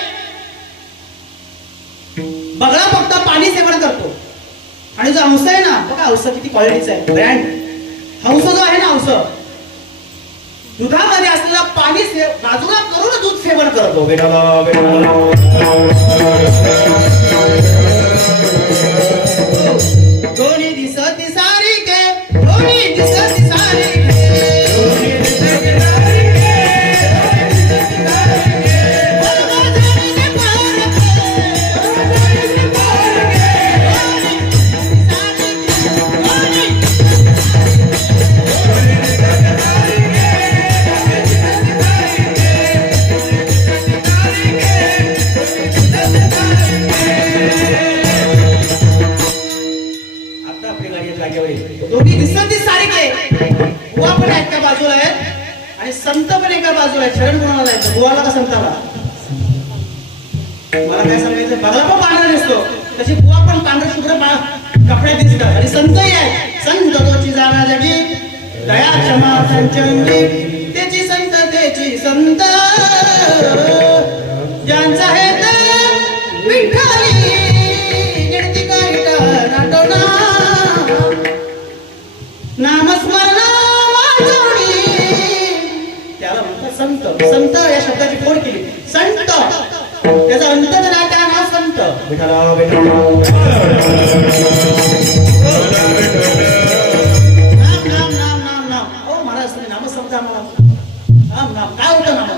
बगळा फक्त पाणी सेवन करतो आणि जो हंस आहे ना, बघा हंस किती क्वालिटीचा आहे, ब्रँड. हंस जो आहे ना, हंस दुधामध्ये असलेला पाणी बाजूला करून दूध सेवन करतो. दोन्ही दिसती सारिके, दोन्ही दिसती सारिके, दोन्ही दिसती सारिके. बुवा पण एका बाजूला आहेत आणि संत पण एका बाजूला आहेत. शरण कोणाला जायचं, बुवाला का संताला? मला काय सांगायचं, बघला पण पांढरा दिसतो तशी बुवा पण पांढरा शुभ्र कपड्यात दिसतात. आणि संतही आहेत. संत तोची जाणा जगी, दया क्षमा संचंगी, त्याची संत त्याची संत, ज्यांचा हे विठ्ठली गिरती काही नाटोना, नामस्मरण वाजवणी, त्याला म्हणतात संत. संत या शब्दाची फोड केली, संत. त्याचा अंत नाही, त्या नाव संत. नाम नाम नाम नाम नाम. हो महाराज तुम्ही नाम समजा मला. नाम नाम काय होतं नाम?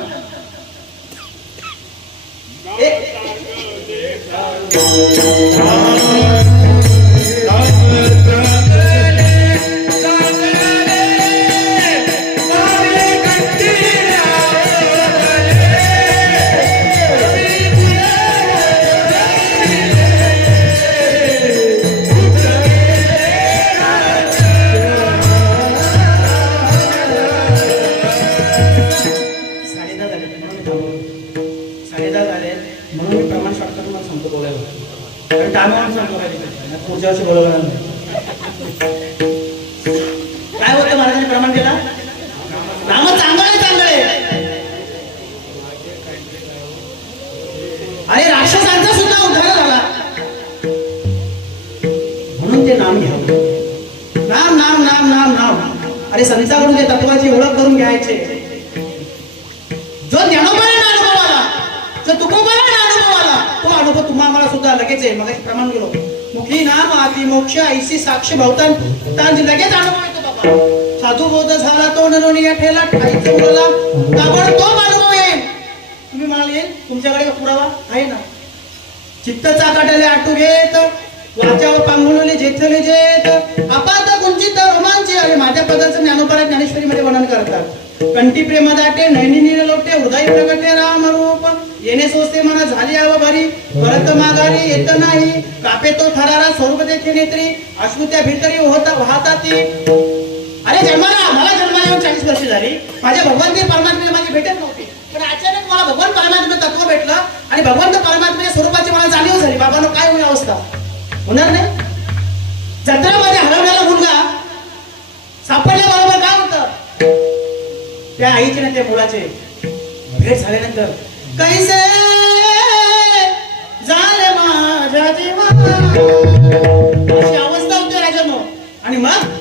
पुढच्या वर्षी बोलवणार नाही. काय होतं महाराजांनी प्रमाण केला? नाम चांगले चांगले. आणि राक्षसांचा सुद्धा उद्धार झाला म्हणून ते नाम घ्यावं. नाम नाम नाम नाम नाम. अरे संतांकडून ते तत्वाची ओळख करून घ्यायचे. जो ज्ञानोबाने अनुभव आला, जो तुकोबाने अनुभव आला, तो अनुभव तुम्हाला सुद्धा लगेच आहे. मग प्रमाण केलो, मुखी नाम आती मोक्ष ऐसी साक्ष भवतान तांज, लगेच अनुभव येतो बाबा. साधू बोध झाला तो नरोनिया ठेला ठाईचा उरला, ताबडतोब अनुभव येईल. तुम्ही म्हणाल येईल, तुमच्याकडे पुरावा आहे ना? चित्त चाकाटले आटू घेत, वाच्यावर पांघुळले जेथले जेत, अपात कुंचित रोमांची. अरे माझ्या पदाचं ज्ञानोबा ज्ञानेश्वरी मध्ये वर्णन करतात. कंठी प्रेम दाटे नैनी नील लोटे, हृदय प्रगटे राम रूप, येणे सोसे मना झाली आव भरी, परत माघारी येत नाही, कापे तो थरारा स्वरूप देखे नेत्री, अश्रू त्या भीतरी होता वाहता ती. अरे जन्माला मला जन्माला येऊन 40 वर्ष झाली, माझ्या भगवंती परमात्म्याने माझी भेटत नव्हती. पण अचानक मला भगवान परमात्म्याचं तत्व भेटलं आणि भगवंत परमात्म्याच्या स्वरूपाची मला जाणीव झाली. बाबांनो काय होईल अवस्था? होणार नाही? जत्रामध्ये हरवलेला मुलगा सापडल्याबरोबर काय होतं? त्या आईचे ना त्या मुलाचे भेट झाल्यानंतर कैसे झाले माझ्या जीवा, अशी अवस्था होते राजांनो. आणि मग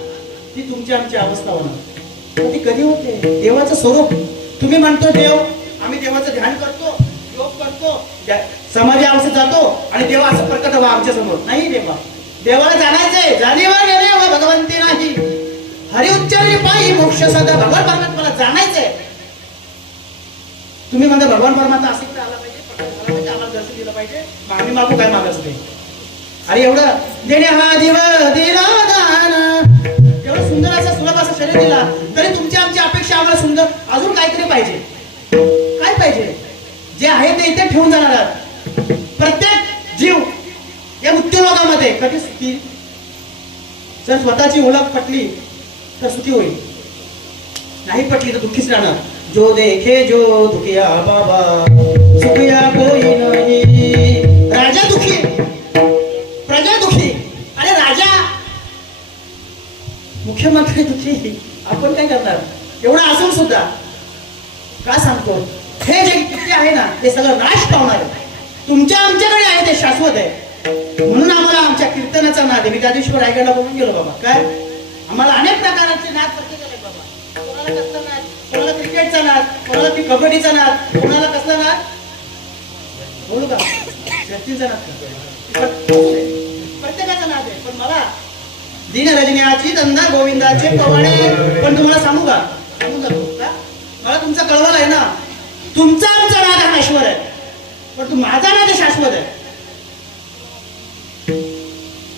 ती तुमची आमची अवस्था होणार. ती कधी होते? देवाचं स्वरूप. तुम्ही म्हणतो देव, आम्ही देवाचं ध्यान करतो, योग करतो, समाधी अवस्थेत जातो आणि देवा असं प्रकट व्हा आमच्या समोर. नाही, देवाला जाणायचंय. जाणीवा गेले भगवंती नाही, हरि उच्चारणी पायी मोक्ष सदा. भगवान परमात्म्याला जाणायचंय. तुम्ही म्हणता भगवान परमात्मा असिक्त आला पाहिजे, आम्हाला दर्शन दिलं पाहिजे, आम्ही मागू काय मागायचं ते. अरे एवढं देणे हा जीव दिला दान, एवढं सुंदर असं सुलभ असं शरीर दिला तरी तुमची आमची अपेक्षा आम्हाला सुंदर अजून काहीतरी पाहिजे. काय पाहिजे? जे आहे ते इथे ठेवून जाणार आहात. प्रत्येक जीव या मृत्यूलोकामध्ये कधी सुखी जर स्वतःची ओळख पटली तर सुखी होईल, नाही पटली तर दुःखीच राहणार. जो देखे जो दुखिया बाबा सुखिया कोई नाही. राजा दुखी, प्रजा दुखी, अरे राजा मुख्यमंत्री दुखी, आपण काय करणार एवढा असून सुद्धा. का सांगतो, हे जे किती आहे ना ते सगळं नाश पावणार आहे. तुमच्या आमच्याकडे आहे ते शाश्वत आहे. म्हणून आम्हाला आमच्या कीर्तनाचा नाद आहे. मी त्या दिवशी रायगडला बोलून गेलो बाबा, काय आम्हाला अनेक प्रकारचे नाद प्रत्येकाला आहे बाबा. कोणाला कसला नाद, कोणाला क्रिकेटचा नाद, कोणाला ती कबड्डीचा नाद, कोणाला कसला नाद बोलू का व्यक्तीचा नाद, प्रत्येकाचा नाद आहे. पण मला दिन रजनीची धंदा गोविंदाचे पवाडे. पण तुम्हाला सांगू का, सांगू का मला तुमचा कळवल आहे ना, तुमचा आमचा नाद हा नश्वर आहे, पण माझा नाद शाश्वत आहे.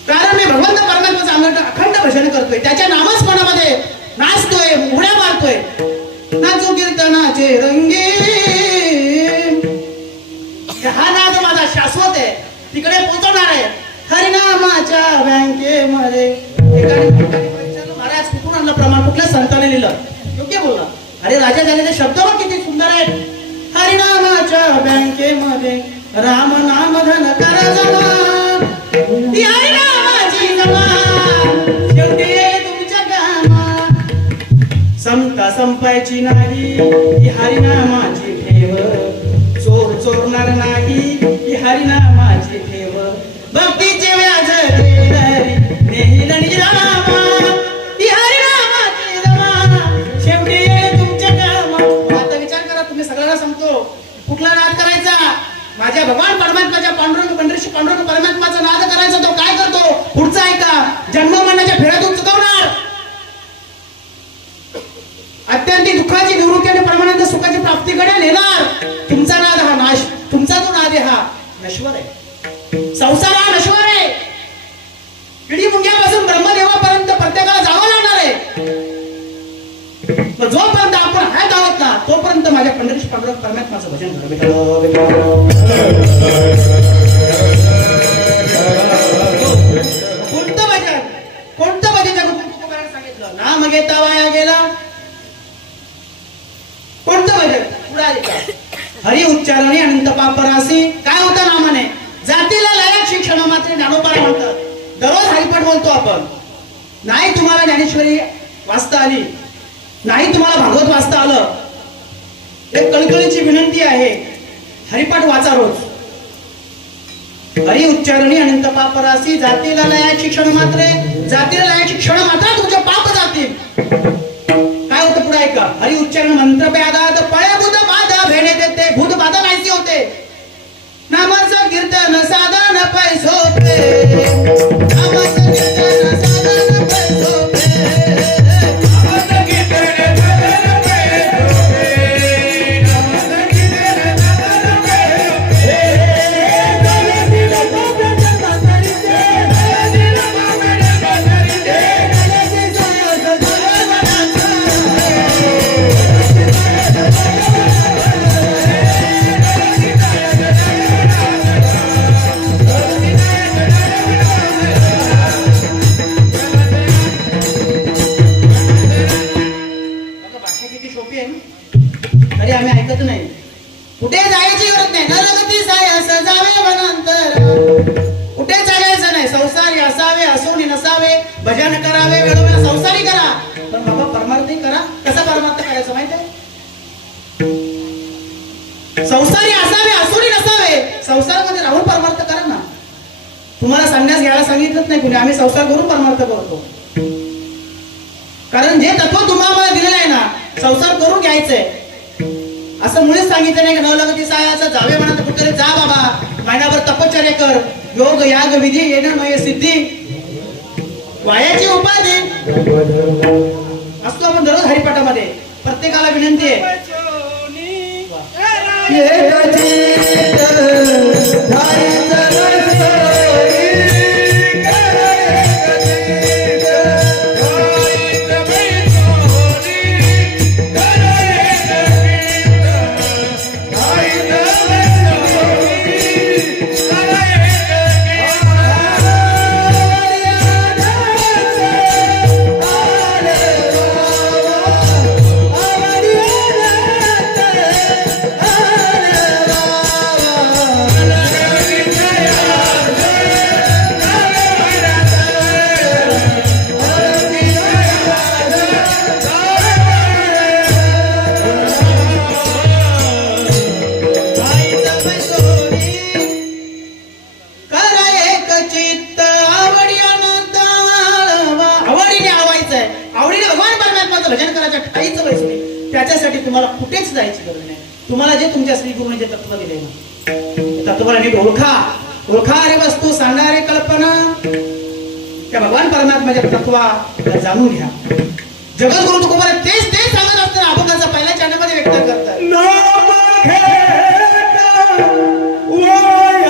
कारण मी भगवंत परमात्म्याचं अखंड भजन करतोय, त्याच्या नामस्मरणामध्ये नाचतोय, उड्या मारतोय. नाचू कीर्तनाचे रंगे, हा नाद माझा शाश्वत आहे, तिकडे पोहोचवणार आहे. हरिनामाच्या बँकेमध्ये महाराज कुठून आणलं प्रमाण, कुठल्या संताने लिहिलं, योग्य बोलला. अरे राजा झालेले शब्द बघ किती सुंदर आहेत. हरिनामाच्या बँकेमध्ये राम नाम धन करा जमा, ती हरिनामाची जमा शेवटी तुमच्या कामा. संपता संपायची नाही ही हरिनामाची ठेव, चोर चोरणार नाही ही हरिनामाची ठेव. भक्तीचे व्याज नेहिल निरामा, ती हरिनामाची जमा शेवटी तुमच्या कामा. आता विचार करा, तुम्ही सगळ्यांना सांगतो कुठला नाद करायचा. माझ्या भगवान परमात्माच्या पांडुरंग पंढरीशी पांडुरंग परमात्माचा नाद करायचा. तो काय करतो पुढचा ऐका, जन्म मरणाच्या फेऱ्यातून चुकवणार, अत्यंत दुःखाची निवृत्ती आणि परमानंद सुखाची प्राप्तीकडे नेणार. तुमचा नाद हा नाश, तुमचा जो नाद आहे हा नश्वर आहे. संसार हा नश्वर आहे. पिढी मुंग्यापासून ब्रह्मदेवापर्यंत प्रत्येकाला जावं लागणार आहे. जोपर्यंत आपण हात आहोत ना तोपर्यंत माझ्या पंढरीश पांडुरंग परमात्माचं भजन करा. कोणतं भजन, कोणतं भजन करायला सांगितलं, नाम घेता वाया गेला. कोणतं भजन पुढे आले का, हरी उच्चारणे अनंत पापरासी. काय होतं नामाने, जातीला लायक शिक्षण मात्र ज्ञानोपारा म्हणतात. दररोज हरिपाठ बोलतो आपण. नाही तुम्हाला ज्ञानेश्वरी वाचता आली, नाही तुम्हाला भागवत वाचता आलं, एक कळकळीची विनंती आहे, हरिपाठ वाचा रोज. हरी उच्चारणी अनंत पापरासी, जातीला लायक शिक्षण मात्र, जातीला लायक शिक्षण मात्र तुमचे पाप जातील. काय होतं पुढे ऐका, हरी उच्चारण मंत्र प्यादात पळ्या भूत बाधा भेणे देते. भूत बाधा नाहीसी होते. नामाचं कीर्तन साधन पैसोपे, नामाचं कीर्तन साधन पैसोपे. तरी आम्ही ऐकत नाही. कुठे जायची गरज नाही, नरगती सायस जावे वनांतर. कुठे चालायचं नाही, संसारी असावे असोनी नसावे, भजन करावे वेळोवेळी संसारी करा, पण बाबा परमार्थही करा. कसा परमार्थ करायचा माहिती आहे, संसारी असावे असोनी नसावे, संसारामध्ये राहून परमार्थ करा ना. तुम्हाला संन्यास घ्यायला सांगितलंच नाही कुणी, आम्ही संसार करून परमार्थ करतो. कारण जे तत्व तुम्हाला दिलेलं आहे ना, संसार करून घ्यायचंय असं मुळीच सांगितलं नाही. नवलगती सायाचं जावे म्हणा कुठे जा बाबा, महिनाभर तपश्चर्या कर, योग याग विधी येणं मय सिद्धी, वायाची उपाधी असतो. आपण दररोज हरिपाठामध्ये प्रत्येकाला विनंती आहे, नामाचं भजन करायचं ठाईच वयस नाही. त्याच्यासाठी तुम्हाला कुठेच जायची गरज नाही. तुम्हाला जे तुमच्या श्री गुरुने जे तत्व दिले ना ते तत्वाला नीट ओळखा रे वस्तू सांगणारे कल्पना त्या भगवान परमात्म्याच्या तत्वा जाणून घ्या. जगद्गुरु तुकोबार तेच सांगत असताना अभंगाचा पहिल्या चॅनलमध्ये व्यक्त करतात. नाम घेता वाया गेला,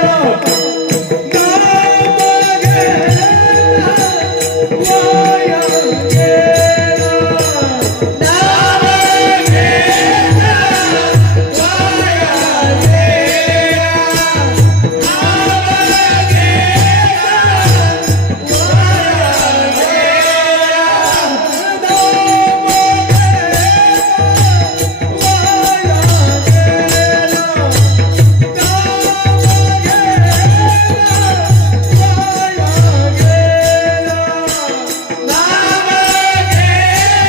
नाम घेता वाया गेला,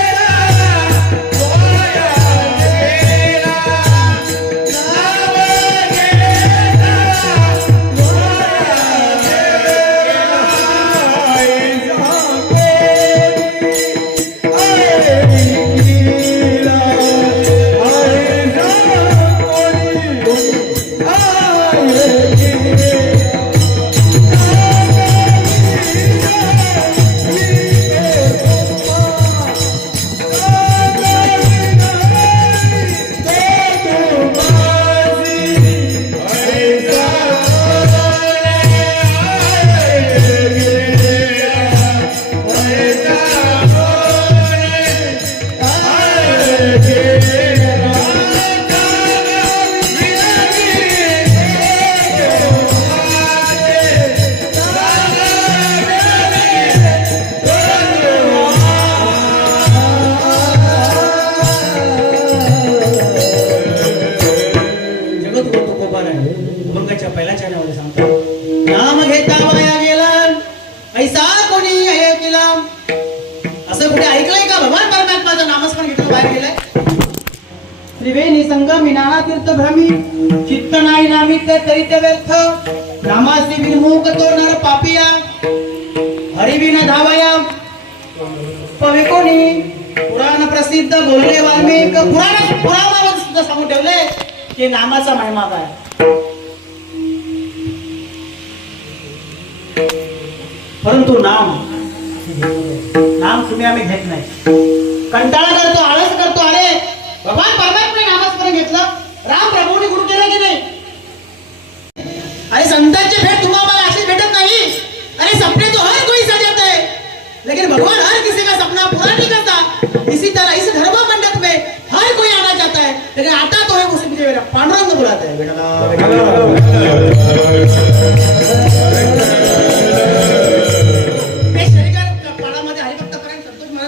नाम घेता वाया गेला, अभंगाच्या पहिल्या चॅनलमध्ये सांगतात. नाम घेता वाया गेला ऐसा कोणी ऐकला. असं कुठे ऐकलंय का भगवान परमात्माचं नामस्मरण घेतलं बाहेर गेलंय. त्रिवेणी संगमी नाना तीर्थ भ्रमी चित्त नाही नामित तरी ते व्यर्थ. नामासी विमुख तो नर पापिया हरिविन धावया. पवे कोणी पुराण प्रसिद्ध बोलले वाल्मिक. पुराणामध्ये सुद्धा सांगून ठेवले की नामाचा महिमा काय. परंतु नाम तुम्ही आम्ही घेत नाही. कंटाळा करतो, आळस करतो. अरे भगवान परमात्मा नामस्मरण घेतलं, राम प्रभूने गुरु केलं की नाही. अरे संतांची भेट तुम्हाला अशी भेटत नाही. अरे सपने तो हर कोई सजाता है लेकिन भगवान हर किसी का सपना पूरा नहीं करता. इसी तरह इस धर्म मंडप में हर कोई आना चाहता है लेकिन आता तो है उसे मुझे पांडुरंग बुलाता है.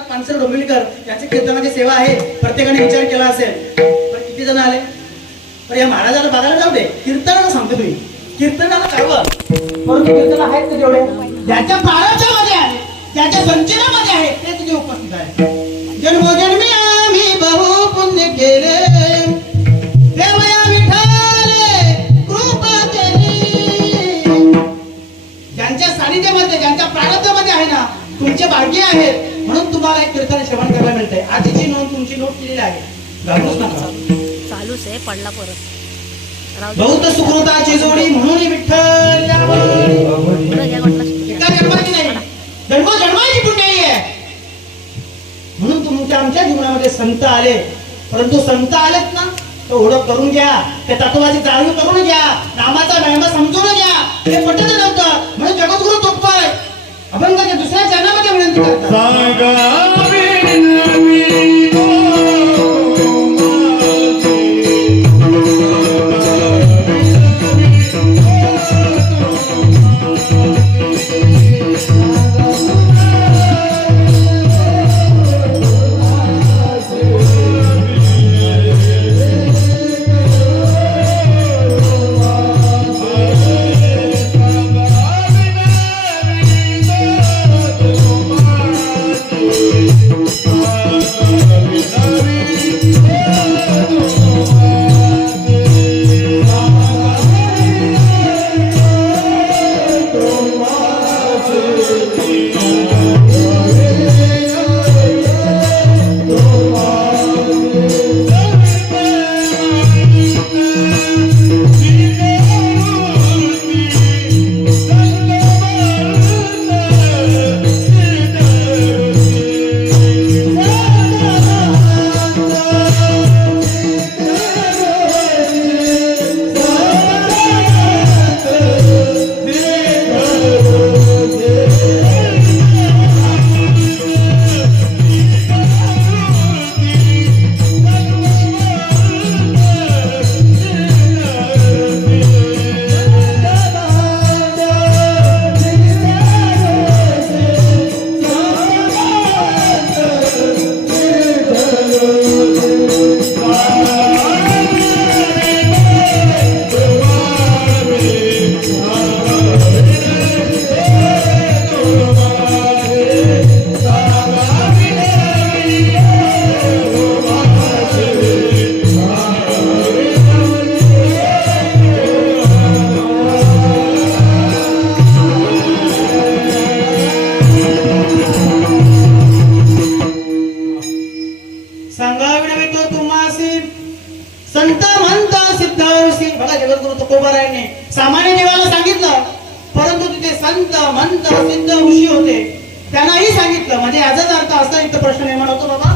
पानसर डोंबिवलीकर याची कीर्तनाची सेवा आहे. प्रत्येकाने विचार केला असेल पण किती जण आले. पण या महाराजाला बघायला जाऊ दे. कीर्तनाला सांगतो तुम्ही कीर्तनाला काढवं. परंतु कीर्तन आहेत ते जेवढे ज्याच्या प्रारब्धामध्ये आहे ज्याच्या संचनामध्ये आहे ते तुझे उपस्थित आहे. जन्मोजन्मी आम्ही बहु पुण्य केले देवया विठ्ठले कृपा केली. ज्यांच्या सानिध्यामध्ये ज्यांच्या प्रारब्धामध्ये आहे ना तुमचे भाग्य आहेत म्हणून तुम्हाला एक कीर्तन श्रवण करायला मिळतंय. आजची नोंद तुमची नोट केलेली आहे. घाबरूच नका. चालूच आहे पडला परत. बहुत सुकृताची जोडी म्हणून विठ्ठल पुढं घ्या म्हटलं. एका जन्माची नाही जन्मोजन्माची पुण्याई आहे. म्हणून तुमच्या आमच्या जीवनामध्ये संत आले. परंतु संत आलेत ना तर ओळख करून घ्या. त्या तत्वाची जाणीव करून घ्या. नामाचा महिमा समजून घ्या. हे पटत नव्हतं म्हणून जगद्गुरु तुकोबार अभंगाच्या दुसऱ्या चरणामध्ये विनंती करतात. संत मंत सिद्ध ऋषी होते त्यांनाही सांगितलं. म्हणजे याचाच अर्थ असा इथं प्रश्न निर्माण होतो बाबा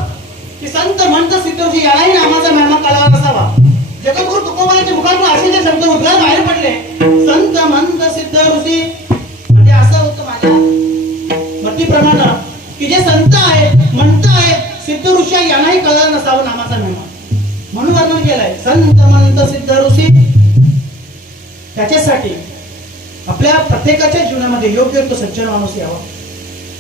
की संत मंत सिद्ध ऋषी यालाही नामाचा महिमा कळावा नसावा. जगद्गुरु तुकोबाराच्या मुखातून असे जे शब्द उद्गार बाहेर पडले, संत मंत सिद्ध ऋषी, म्हणजे असं होतं माझ्या मतीप्रमाणे की जे संत आहेत मंत आहेत सिद्ध ऋषी आहेत, यांनाही कळलं नसावं नामाचा महिमा, म्हणून वर्णन केलंय संत मंत सिद्ध ऋषी. त्याच्यासाठी आपल्या प्रत्येकाच्या जीवनामध्ये योग्य तो सज्जन माणूस यावा,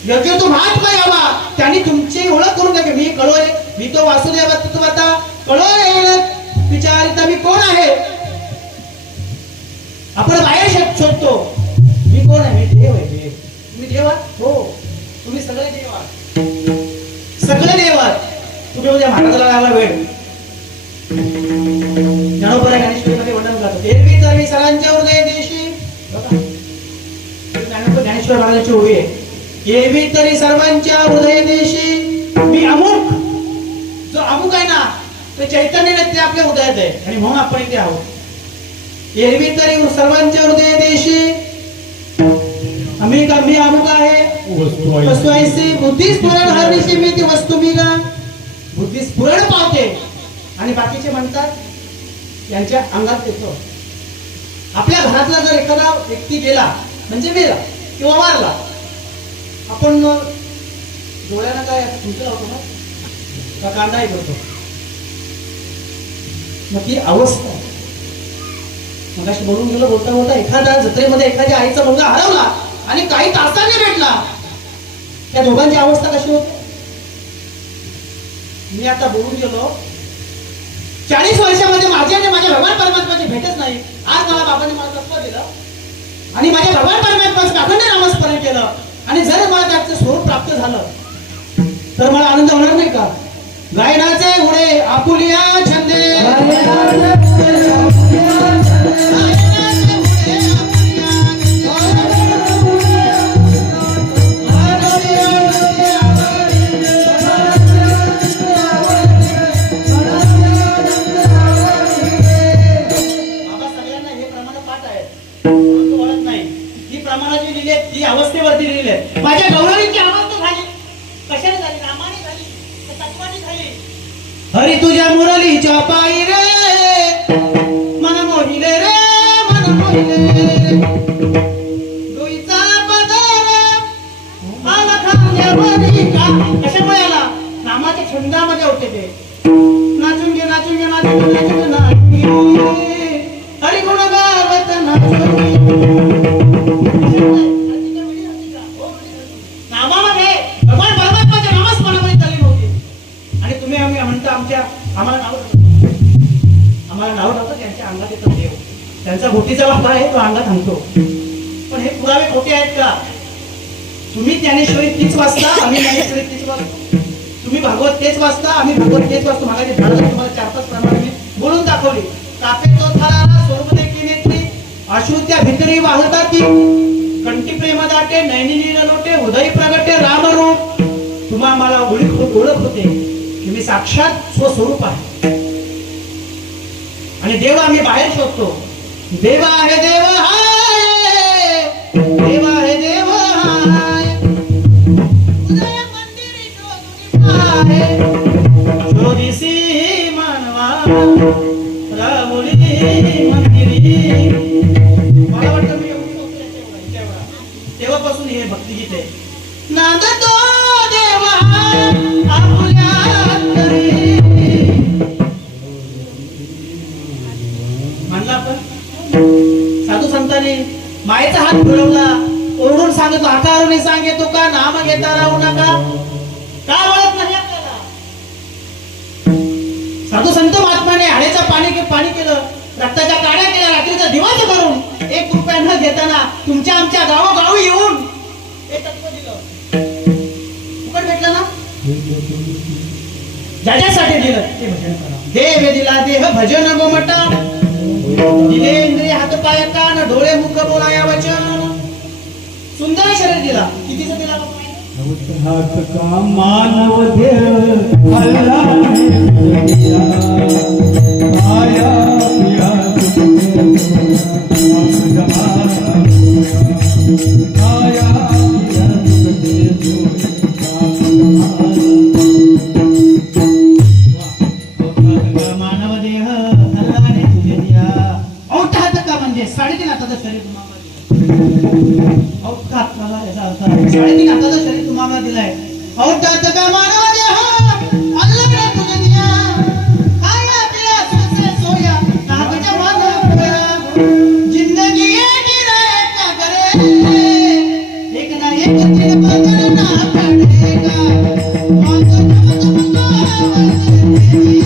योग्य तो महात्मा यावा. त्यांनी तुमची ओळख करून द्या. मी कळोय, मी तो वासुदेव तत्वता कळोय विचारिता मी कोण आहे. आपण बाहेर शोधतो मी कोण आहे, मी देव आहे. देव तुम्ही देव आहात? हो, तुम्ही सगळे देव आहात, सगळे देव आहात. तुम्ही उद्या महाराजाला लावला वेळ ज्ञानोबा ज्ञानेश्वरीमध्ये वर्णन करतो. एरवी तर मी सरांच्या हृदय देशी, ज्ञानेश्वर महाराजांची ओळी आहे. एरवी तरी सर्वांच्या हृदय देशी मी अमुक. जो अमुक आहे ना ते चैतन्य ते आपल्या हृदयात आहे आणि म्हणून आपण इथे आहोत. एरवी तरी सर्वांच्या हृदय देशी मी अमुक आहे. वस्तू ऐसी बुद्धी स्फुरण हर दिवशी मी ती वस्तू मी गा. बुद्धी स्फुरण पावते आणि बाकीचे म्हणतात यांच्या अंगात येतो. आपल्या घरातला जर एखादा व्यक्ती गेला म्हणजे मेला किंवा वारला, आपण डोळ्याला काय तुमचं लावतो ना का कांदाही करतो. मग ती अवस्था मग अशी बोलून गेलो बोलता बोलता एखादा जत्रेमध्ये एखाद्या आईचा मुलगा हरवला आणि काही तासांनी भेटला, त्या दोघांची अवस्था कशी होती. मी आता बोलून गेलो 40 वर्षामध्ये माझी आणि माझ्या भगवान परमात्माची भेटच नाही. आज मला बाबांनी मला तत्व दिलं आणि माझ्या भगवान परमात्माचं काखंड नामस्मरण केलं आणि जर मला त्याचं स्वरूप प्राप्त झालं तर मला आनंद होणार नाही का. गायनाचे उडे आपुलिया छंदे, अवस्थेवरती लिहिले. माझ्या गौरवीची अवस्था झाली कशाने झाली, नामाने झाली, तत्वाने झाली. हरी तुझ्या मुरलीच्या पायी रे मन मोहिले रे मन मोहिले. डोईचा पदर आला खांद्यावरी का. कशामुळे आला, नामाच्या छंदामध्ये होते ते. नाचून घे नाचून घे नाचून घे नाचून घे नाचून हरी गुण गावत नाचून. भगवान परमात्माच्या नामस्मरणामध्ये चालली नव्हती आणि तुम्ही आम्ही म्हणता आम्हाला नाव ठेवतो त्यांच्या अंगात येतो देव. त्यांचा बोटीचा वापर आहे तो अंगात आणतो. पण हे पुरावे खोटे आहेत का. तुम्ही ज्ञानेश्वरी तीच वाचता, आम्ही ज्ञानेश्वरी तीच वाचतो. तुम्ही भागवत तेच वाचता, आम्ही भागवत तेच वाचतो. मागाचे झाडाला तुम्हाला 4-5 प्रमाणे मी बोलून दाखवली. कापे तो थराला स्वरूप देखील नेत्री अश्रू त्या भितरी वाहता ती. कंठी प्रेम दाटे नैनी नील लोटे हृदय प्रगटे रामरूप. तुम्हा मला ओळख होते की मी साक्षात स्वस्वरूप आहे आणि देव आम्ही बाहेर शोधतो. देव आहे देव हाय, देव आहे देव हाय. उदय मंदिरी शोधिसी मानवा रामुली मंदिरी. मला वाटतं मी तेव्हापासून हे भक्तिगीत आहे. नाद तो देवा आपुल्या करी. म्हणला आपण साधू संतांनी मायेचा हात फिरवला, ओरडून सांगतो आकाराने सांगतो का नाम घेता राहू नका. का वळत नाही आपल्याला. साधू संत महात्माने हाडेचा पाणी केलं, रक्ताच्या काड्या केल्या, रात्रीचा दिवाच करून 1 रुपया न घेताना तुमच्या आमच्या गावोगावी येऊन हे तत्व दिलं. फुकट भेटलं ना. ज्याच्यासाठी दिलं ते भजन करा. देव दिला देह भजन गोमटा. दिले इंद्रिय हात पाय कान डोळे मुख बोलाया वचन. सुंदर शरीर दिला. कितीचं दिला हात का मानव देव आया पिया अहो तात मला याचा अर्थ आहे. 3.5 हाताचं शरीर तुम्हाला दिलंय. अहो तात का मानव देह अल्लाह ने तुझे दिया खाया पिया सोसे सोया नाहकच्या मानव जिंदगी एक ही रहे क्या करे एक ना एक दिन बदलना पड़ेगा मौत जब तुमको आवाज़ देगी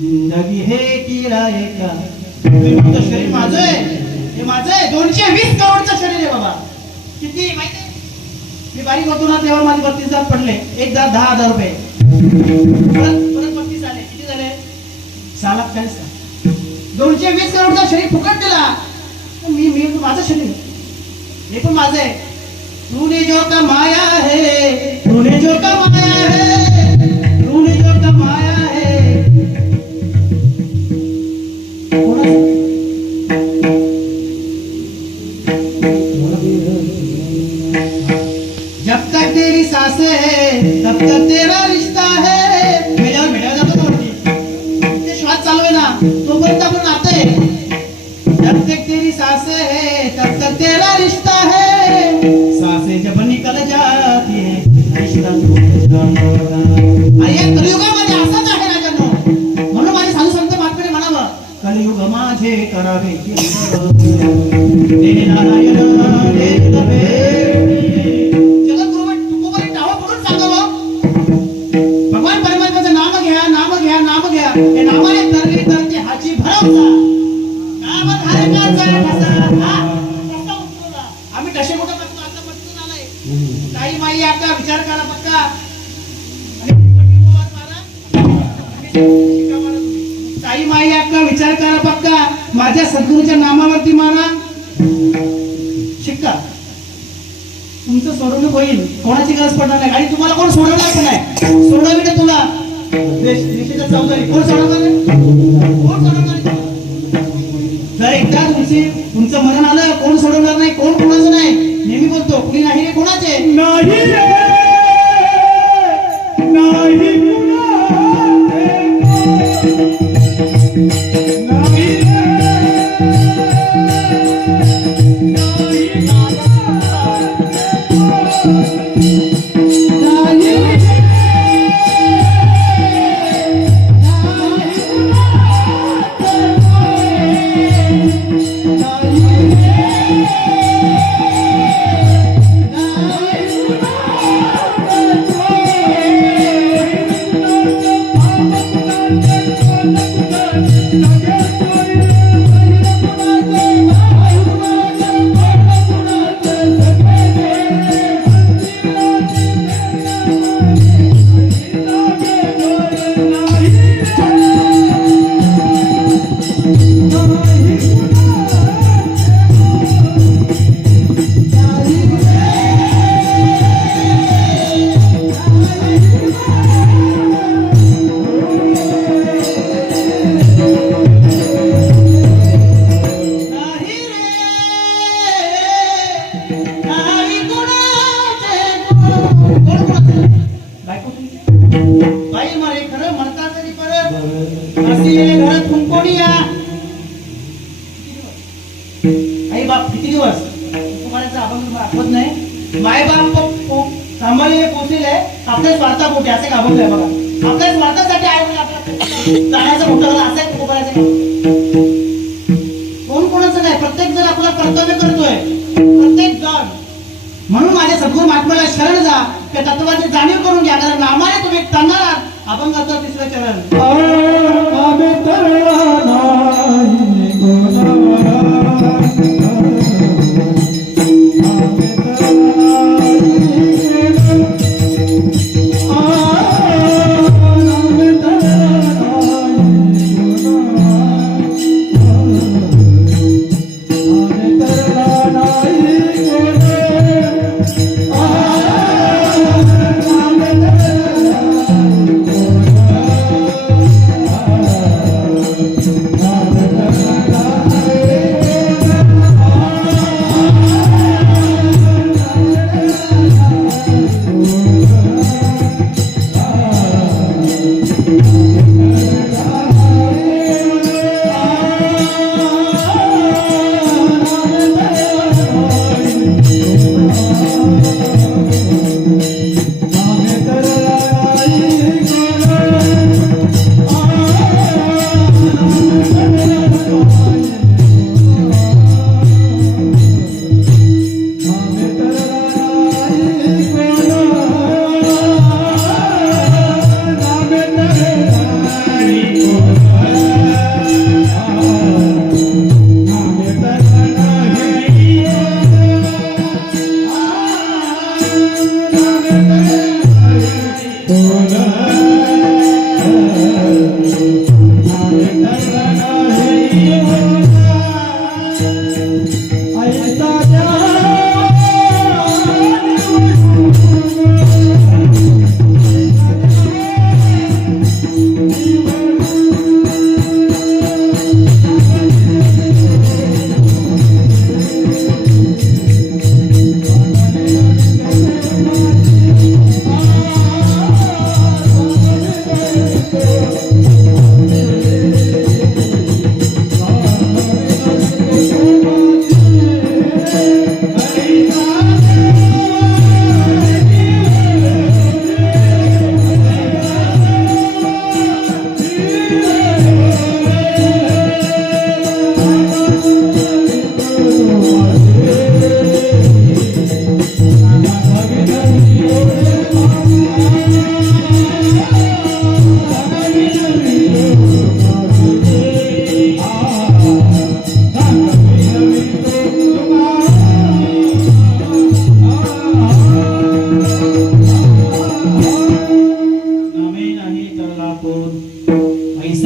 जिंदगी हे किराये का. तुम्ही म्हणतो शरीर माझं आहे, हे माझं आहे. 220 करोडचं शरीर आहे बाबा. किती माहिती आहे? मी बारीक होतो ना तेव्हा माझे 32 दात पडले. एक दात 10,000 रुपये. परत 32 आले. किती झाले? 6,40,000. 220 करोडचं शरीर फुकट दिला. मी माझं शरीर हे पण माझं आहे. तूने जो कमाया है, तूने जो कमाया है, तूने जो कमाया है. जब तक तेरी सांसें है तब तक तेरा रिश्ता है. मेल्यावर जातो ना वरती. ते श्वास चालू आहे ना तोपर्यंत आपण नातं आहे. जब तक तेरी सांसें है तब तक तेरा रिश्ता है. सांसें जब निकल जाती है रिश्ता टूट जाता है. आणि या कलियुगामध्ये असंच आहे ना जन्म. म्हणून माझे साधू संत महात्म्याने म्हणावं कलियुग माझे करावे हे नारायण हे तवे. जगद्गुरू तुकोबाने टावा पडून सांगावं भगवान परमात्म्याचं नाम घ्या नाम घ्या नाम घ्या. हे नामाने तरली तरते हाची भरवसा. आम्ही टशे मोठं करतो आता पटकन आलाय. ताई माई आता विचार करा पक्का. ताई माई आता विचार करा पक्का. माझ्या सद्गुरूच्या नामावरती मारा शिक्का. तुमचं सोडवणूक होईल. कोणाची गरज पडणार नाही. आणि तुम्हाला कोण सोडवणार पण नाही. सोडवलं तुला देशाच्या चौधरी कोण सोडवणार नाही. कोण सोडवणार नाही. जर एकदा तुमचं मरण आलं कोण सोडवणार नाही. कोण कोणाचं नाही. नेहमी बोलतो कुणी नाही रे कोणाचे नाही रे, नाही आई बाप किती दिवस तुम्हाला अभंग आठवत नाही. माय बाप सांभाळले पोचले आपल्या स्वार्थापोटी असे घाबरले बघा. आपल्या स्वार्थासाठी आहे म्हणजे आपला जाण्याचं मोठं झालं असं कोपऱ्याचं कोण कोणाचं नाही. प्रत्येक जण आपलं कर्तव्य करतोय प्रत्येक जण. म्हणून माझ्या सद्गुरू महात्म्याला शरण जा. त्या तत्वाची जाणीव करून घ्या. कारण नामाने तुम्ही तन्नाला अभंगाचं 3रं चरण. आम्ही तरला नाही कोणाला.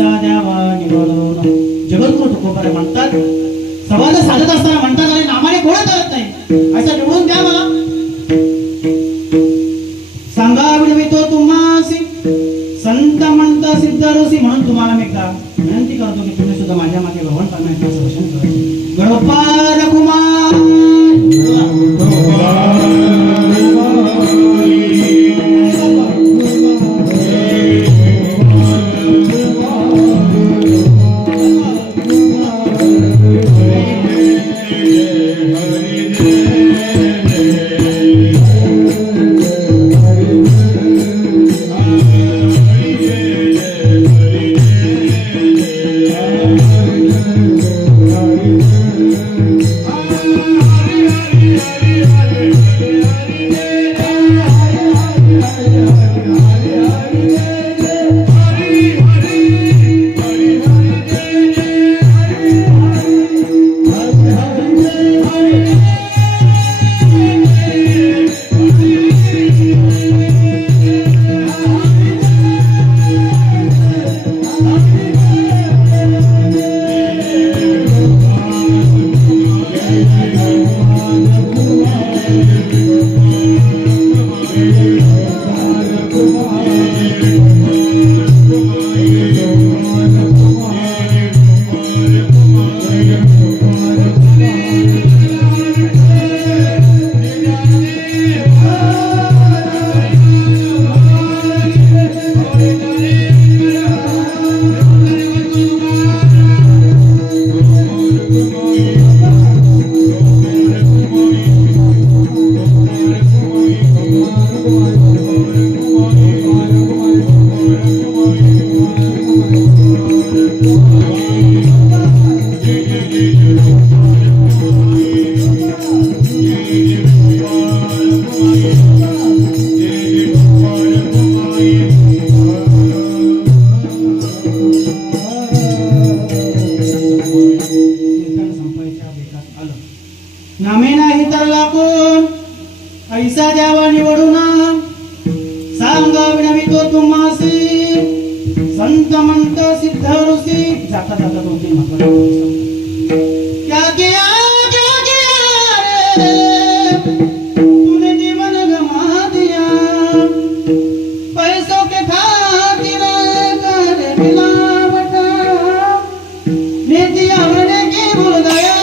ऐसा द्यावा निवडून. जगद्गुरु तुकोबाराय म्हणतात, संवाद साधत असताना म्हणतात, आणि नामाने कोण करत नाही, ऐसा निवडून द्या मला. सांगा विनवितो तुम्हासी संत म्हणता सिद्ध ऋषी. म्हणून तुम्हाला मी एकदा विनंती करतो की तुम्ही सुद्धा माझ्या मागे भगवान परमेश्वराचं दर्शन करा. गणोपार कुमार नामे नाही तर लागून ऐसा द्यावा निवडून. सांगा विनवितो तुम्हासी संत म्हणत सिद्ध ऋषी. जाता जाता 2-3 महत्वाचे क्या किया रे तूने जीवन गमा दिया, पैसों के खातिर कर मिलावट, नीति अपने की भूल गया,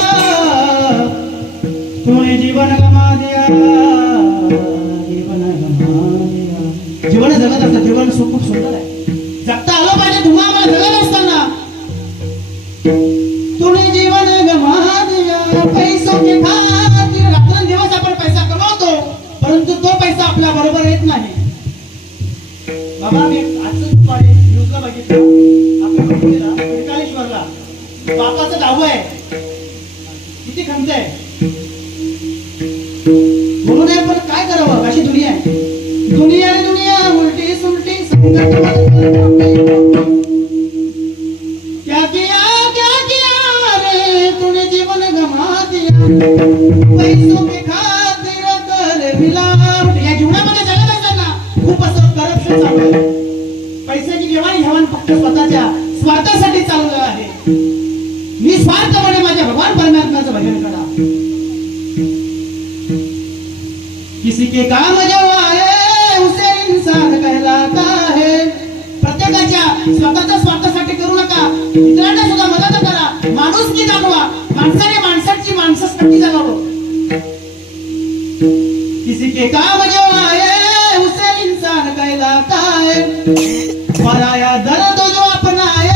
तूने जीवन गमा दिया, जीवन गमा दिया. जीवन जगत असतं, जीवन खूप सुंदर आहे, जगता आलं पाहिजे. तुम्हा आम्हाला जगत असताना तूने जीवन गमा दिया, पैसों के खातिर. रात्रंदिवस आपण पैसा कमवतो, परंतु तो पैसा आपल्या बरोबर येत नाही. बाबा मी आजच दुपारी न्यूजला बघितलं, आपल्या मुलीला त्रिकालेश्वरला बापाचं दहावं आहे, किती खंत आहे म्हणून आहे. पण काय करावं, अशी दुनिया आहे. दुनिया दुनिया उलटी सुलटी संकट क्या किया रे तूने जीवन गमा दिया, पैसों के खातिर कर मिलावट. या जीवनामध्ये जगत असताना खूप असं करप्शन चालू आहे. पैशाची घेवाण फक्त स्वतःच्या स्वार्थासाठी चालू आहे. निस्वार्थपणे माझ्या भगवान परमात्म्याचं भजन करा. किसी के काम जो आए उसे इंसान कहलाता है. प्रत्येकाच्या स्वतःच्या स्वार्थासाठी करू नका, इतरांना सुद्धा मदत करा, माणुसकी दाखवा. माणसाने माणसाची माणसासाठी जगावं. किसी के काम जो आए उसे इंसान कहलाता है. पराया दर्द जो अपनाए,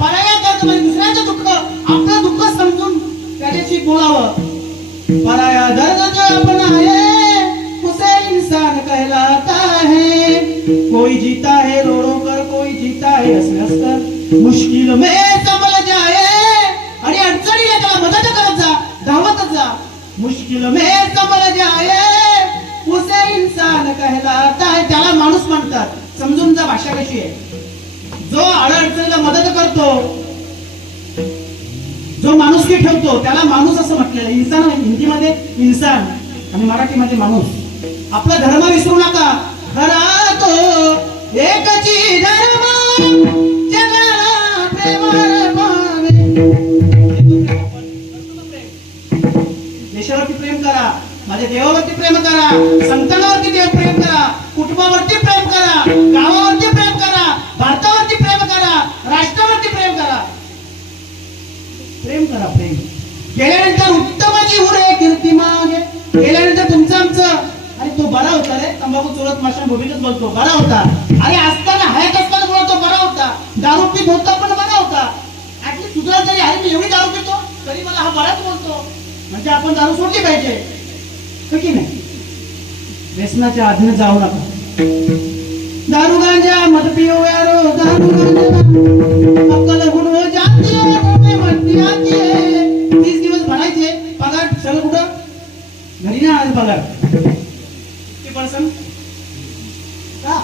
पराया दर्द म्हणजे दुसऱ्याचं दुःख आपलं दुःख समजून त्याच्याशी बोलावं. पराया दर्द जो अपनाए उसे इंसान कहलाता है. कोई जीता है रो रो कर, कोई जीता है हंस हंस कर. मुश्किल में संभल जाए, आणि अडचणीला त्याला मदत करत जा, धावत जा. मुश्किल में संभल जाए उसे इंसान कहलाता है. त्याला माणूस म्हणतात. समजून जा भाषा कशी आहे. जो अडचणीला मदत करतो, जो माणुसकी ठेवतो त्याला माणूस असं म्हटलेलं. इंसान हिंदीमध्ये इंसान आणि मराठीमध्ये माणूस. आपला धर्म विसरू नका. खरा तो एकची धर्म जगाला माझ्या देवावरती प्रेम करा, संतांवरती देव प्रेम करा, कुटुंबावरती प्रेम करा, गावावरती प्रेम करा, भारतावरती प्रेम करा, राष्ट्रावरती प्रेम करा. प्रेम करा, प्रेम केल्यानंतर उत्तमाची उरे कीर्ती मागे. केल्यानंतर तुमचं आमचं अरे तो बरा होता रे, तंबाखू चोरत माशा भूमीतच बोलतो बरा होता. अरे असताना हयात असताना बोलतो बरा होता. दारू पीत होता पण बरा होता. ऍटलीस्ट सुधार तरी अरे मी एवढी दारू पितो तरी मला हा बराच बोलतो. म्हणजे आपण दारू सोडली पाहिजे, हो की नाही? व्यसनाच्या आधीने जाऊ नका. दारू गांजा मत पियो यारो, दारू गांजा अक्कल गुण हो जाती है, मुंबई म्हणती आती है. 30 दिवस भरायचे, पगार सगळं कुठं घरी ना आज पगार किती पर्सन का?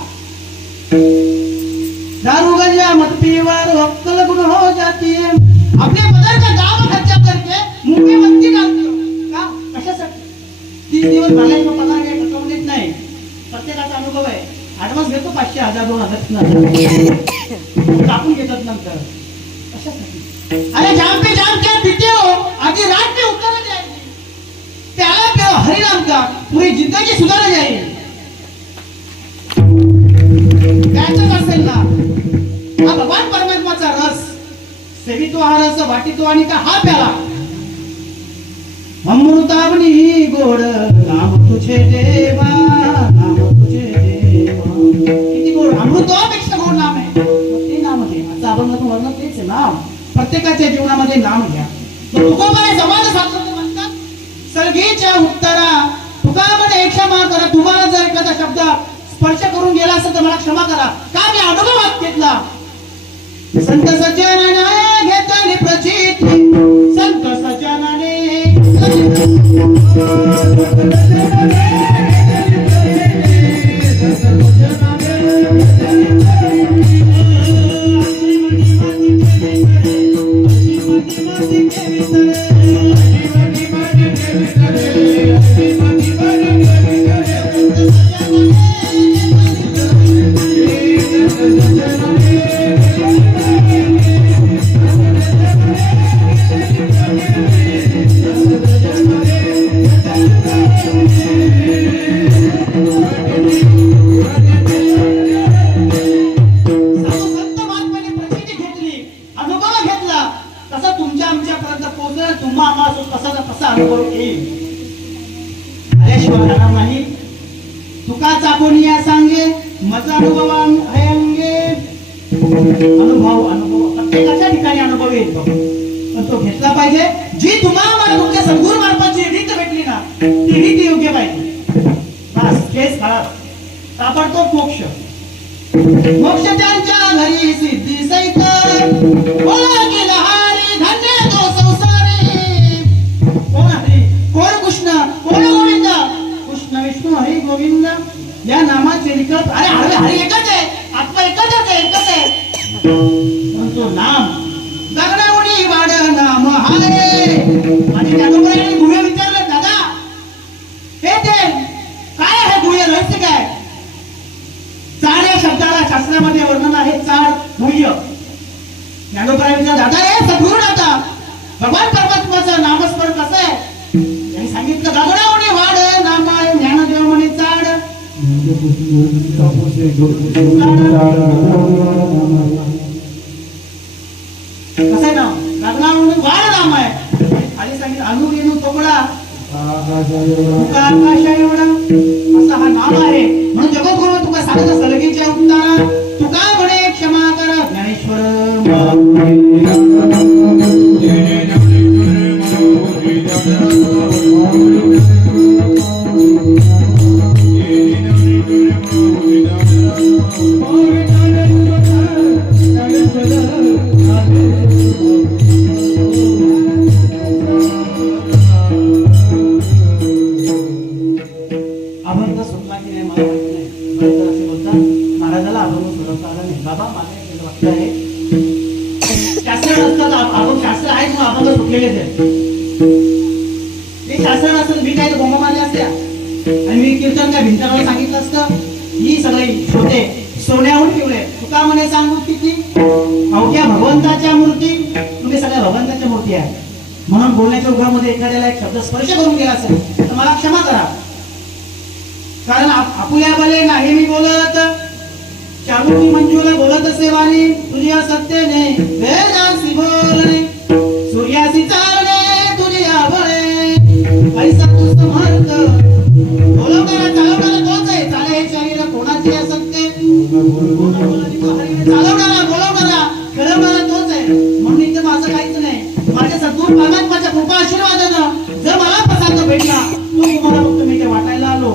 दारू गांजा मत पियो यारो अक्कल गुण हो जाती है. अपने पगार का दाम खर्चा करके मुंबई म्हणती डालती हो का? कशासाठी? 30 दिवस भरायचे पगार काही खतम देत नाही. प्रत्येकाचा अनुभव आहे. ऍडव्हान्स घेतो 500, 1000, 2000 टाकून घेतात नंतर. कशासाठी? अरे जाम पे जाम क्या पीते हो, आधी रात में उतर जाएगी. प्याला पियो हरिनाम का, पूरी जिंदगी सुधार जाएगी. त्याचंच असेल ना हा भगवान परमात्माचा रस. सेवितो हा रस, वाटितो आणि का हा प्याला. अमृतावनी गोड नाम तुझे देवा, नाम तुझे देवा. किती गोड, अमृतापेक्षा गोड नाम आहे ते नाम घे. आता अभंगातून वर्णन तेच आहे नाम. प्रत्येकाच्या जीवनामध्ये नाम घ्या. तुकोबाने समाज साधलं म्हणतात सर्गीच्या उत्तरा. तुका म्हणे क्षमा करा. तुम्हाला जर एखादा शब्द स्पर्श करून गेला असेल तर मला क्षमा करा. का मी अनुभवात घेतला. संत सज्जनाने घेतली प्रचिती, संत सज्जनाने अनुभव प्रत्येकाच्या ठिकाणी अनुभव येईल पण तो घेतला पाहिजे. जी तुम्हाला तुमच्या सद्गुरू मार्फत जी रीत भेटली ना ती रीत योग्य पाहिजे. बस केस खराब ताबडतोब मोक्ष. मोक्ष त्यांच्या घरी सिद्धी सहित बोला की लहारी धन्य तो संसारी. कोण हरी, कोण कृष्ण, कोण गोविंद. कृष्ण विष्णू हरी गोविंद या नामाचे लिखत. अरे हरे हरी एकच आहे, आत्मा एकच आहे. पण तो नाम गगनावणी वाड नाम हाय. आणि त्यामुळे गुहे विचारलं दादा हे ते काय आहे गुह्य रहस्य काय. चाड या शब्दाला शास्त्रामध्ये वर्णन आहे. चाड गुह्य. ज्ञानोबराय विचार दादा रे सद्गुरू दादा भगवान परमात्माचं नामस्मरण कसं आहे. त्यांनी सांगितलं गगनावणी वाड नाम आहे. ज्ञानदेव म्हणे चाड. कसं आहे नाव गगनावणी वाड नाम आहे. आणि सांगितलं अनुरेणू तोबडा आकाशा एवढा असा हा नाम आहे. म्हणून जगद्गुरू तुका सांगत सलगीच्या उत्ताना तुका म्हणे क्षमा कर ज्ञानेश्वर. अभंग सुटला की नाही मला माहिती नाही. बरेच असे बोलतात महाराजाला अभंग सोडवता आला नाही. बाबा माझं एक वाक्य आहे. शास्त्र नसतात अभंग शास्त्र आहे म्हणून अभंग सुटलेलेच आहे. हे शास्त्र नसतं मी काय बोंबा मारल्या असत्या आणि मी कीर्तन काय भिंताला सांगितलं असतं. ही सगळी श्रोते सोन्याहून ठेवले. तुका म्हणे सांगू किती अवघ्या भगवंताच्या मूर्ती. तुम्ही सगळ्या भगवंताच्या मूर्ती आहे. म्हणून बोलण्याच्या उभामध्ये एखाद्याला एक शब्द स्पर्श करून गेला असेल तर तर मला क्षमा करा. कारण आपुल्या बले नाही मी बोलत, चाबुकी मंजूला बोलत असे वाणी, तुझ्या सत्तेने वेदासी बोलणे, सूर्यासी चालणे तुझ्या बळे, ऐसा तू समर्थ बोलवणारा चालवणारा तोच आहे. चाले हे शरीर कोणाचे असत्य, चालवणारा बोलवणारा घडवणारा तोच आहे. म्हणून इथं माझं काहीच नाही. माझ्या सद्गुरू परमात्माच्या कृपा आशीर्वादानं जर मला प्रसाद भेटला तो तुम्हाला फक्त मी ते वाटायला आलो.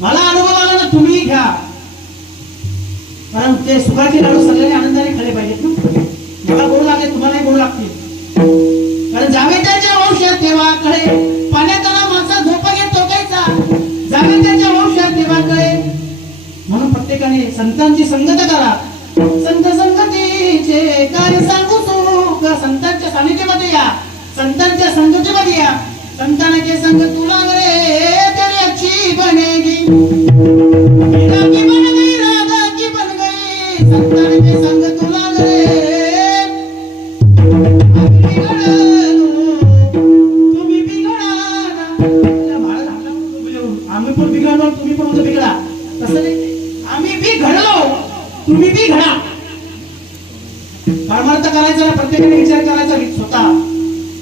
मला अनुभव आला ना, तुम्ही घ्या. कारण ते सुखाचे लाडू सगळ्यांनी आनंदाने खाल्ले पाहिजेत ना. मला गोड लागले तुम्हालाही गोड लागतील. कारण जावे त्याच्या वंशात तेव्हा कळे, पाण्यात माणसा झोपा घेत टोकायचा, जावे त्याच्या वंशात तेव्हा कळे. म्हणून प्रत्येकाने संतांची संगत करा. संत संगतीचे काय सांगू सुख, संतांच्या सानिध्यामध्ये या, संतांच्या संगतीमध्ये या. संतानाचे संग तुला रे तेरी अच्छी बनेगी, मीरा की बन गई राधा की बन गई. संतानाचे संग तुला रे तुम्ही बिघडा. आम्ही पण बिघडलो तुम्ही पण होतो बिघडा, तसं नाही. आम्ही बी घडलो तुम्ही बी घडा. परमार्थ करायचा प्रत्येकाने विचार करायचा स्वतः.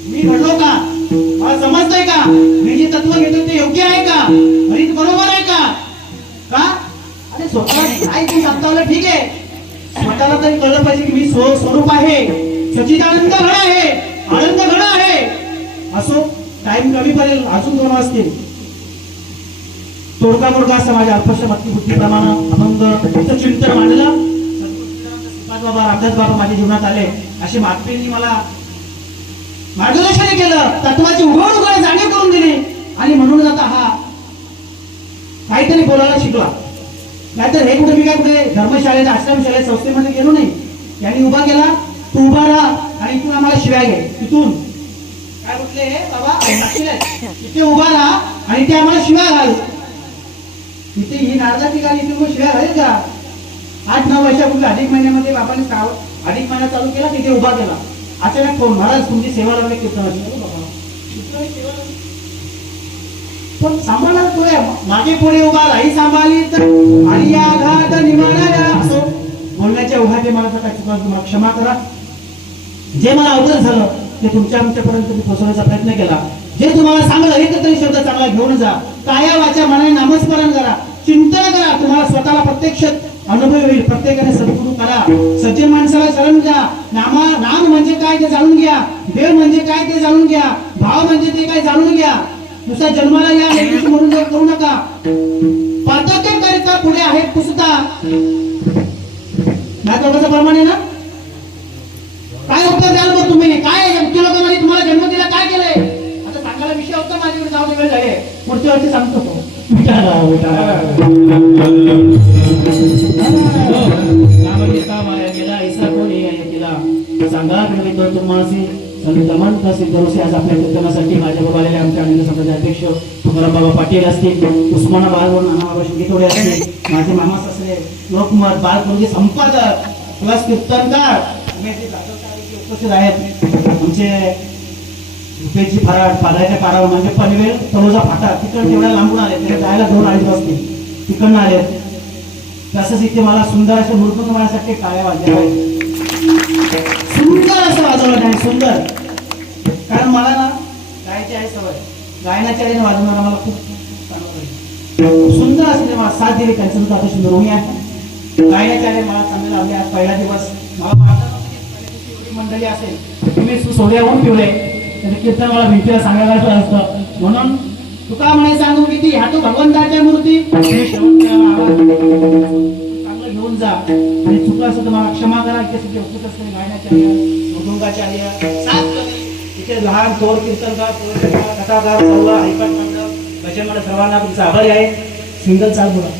मी घडलो का, मला समजतंय का, मी जे तत्व घेतो ते योग्य आहे का, आणि बरोबर आहे का. अरे स्वतःला काय तू सांगता ठीक आहे, स्वतःला तरी कळलं पाहिजे की मी स्वरूप आहे, सच्चिदानंद घड आहे, आनंद घड आहे. असो टाइम कमी पडेल, अजून 2 वाजतील. तोडका मोडका असं माझ्या अल्पशा भक्ती बुद्धीप्रमाणे अभंग चिंतन मांडलं. बाबा रामदास बाबा माझ्या जीवनात आले, अशी मातृंनी मला मार्गदर्शन केलं, तत्वाची उघड उघड जाणीव करून दिली. आणि म्हणून आता हा काहीतरी बोलायला शिकला. नाहीतर हे कुठे मी काय कुठे धर्मशाळेत आश्रमशाळेत संस्थेमध्ये गेलो नाही. यांनी उभा केला, तू उभा राहा आणि इथून आम्हाला शिवाय घे. इथून काय म्हटले बाबा, इथे उभा राहा आणि ते आम्हाला शिवाय घाल. इथे ही नारदा ठिकाणी इथे मग शिवाय घालेल का. 8-9 वर्षापूर्वी अधिक महिन्यामध्ये बाबाने अधिक महिना चालू केला, तिथे उभा केला. अचानक फोन, महाराज तुमची सेवा लागली कीर्तनाची. पण सांभाळला तो मागे पुढे उभा राही सांभाळली आणि या घात निवाराया. असो बोलण्याच्या उघाते मला काय चुका, तुम्हाला क्षमा करा. जे मला अवगत झालं ते तुमच्यापर्यंत मी पोहोचवण्याचा प्रयत्न केला. जे तुम्हाला सांगलं एक तरी शब्द चांगला घेऊन जा. काया वाचा मनाने नामस्मरण करा, चिंतन करा. तुम्हाला स्वतःला प्रत्यक्ष अनुभव येईल. प्रत्येकाने सद्गुरू करा, सज्जन माणसाला शरण घ्या. नाम म्हणजे काय ते जाणून घ्या, देव म्हणजे काय ते जाणून घ्या, भाव म्हणजे ते काय जाणून घ्या. नुसता जन्माला या म्हणून करू नका. पातके करिता पुढे आहेत पुसता. नाटकाचं प्रमाण आहे ना. काय उत्तर द्याल मग तुम्ही, काय लोकांमध्ये तुम्हाला जन्म दिला, काय केलंय. आता सांगायला विषय होता माझ्याकडे, जाऊ वेळ झाले, पुढच्या वर्षी सांगतो तो. सांगा तुम्हाला दमंत सिद्धरोसे आज आपल्या कीर्तनासाठी माझ्याबरोबर आलेले आमच्या आनंद समाजाचे अध्यक्ष तुकाराम बाबा पाटील असतील, उस्मानाबादवरून नाना बाबा शिंगेतोडे असतील, माझे मामा सासरे लोकमत बालकुलचे संपादक प्लस कीर्तनकार उपस्थित आहेत. आमचे रुपेची फराड पादाच्या पारावर म्हणजे पनवेल तळोजा फाटा तिकडे तेवढ्या लांबून आले, त्याला जायला 2-2.5 वाजतील, तिकडनं आले. तसंच इथे मला सुंदर असे मूर्खत्व म्हणण्यासाठी टाळ्या वाजल्या आहेत. सुंदर असं वाजवलं नाही, सुंदर. कारण मला ना गायची आहे सवय, गायनाच्या आईने वाजवणारा मला खूप सुंदर असते. मला 7 दिले त्यांचं सुद्धा आता सुंदर होऊन आहे. गायनाच्या आईने मला चांगले लावले. आज पहिला दिवस मला एवढी मंडळी असेल, तुम्ही सोड्याहून पिवले तरी कीर्तन मला भिंतीला सांगायला असतं. म्हणून तुका म्हणे सांगू किती ह्या तो भगवंताच्या मूर्ती चांगलं घेऊन जा. आणि चुका असं मला क्षमा करा. इथे उपस्थित असलेले गायनाच्या मृदुंगाच्या इथे लहान थोर कीर्तनकार, कथाकार, सल्ला, ऐकत मंडळ, भजन मंडळ सर्वांना तुमचा आभारी आहे. सिंगल चाल बोला.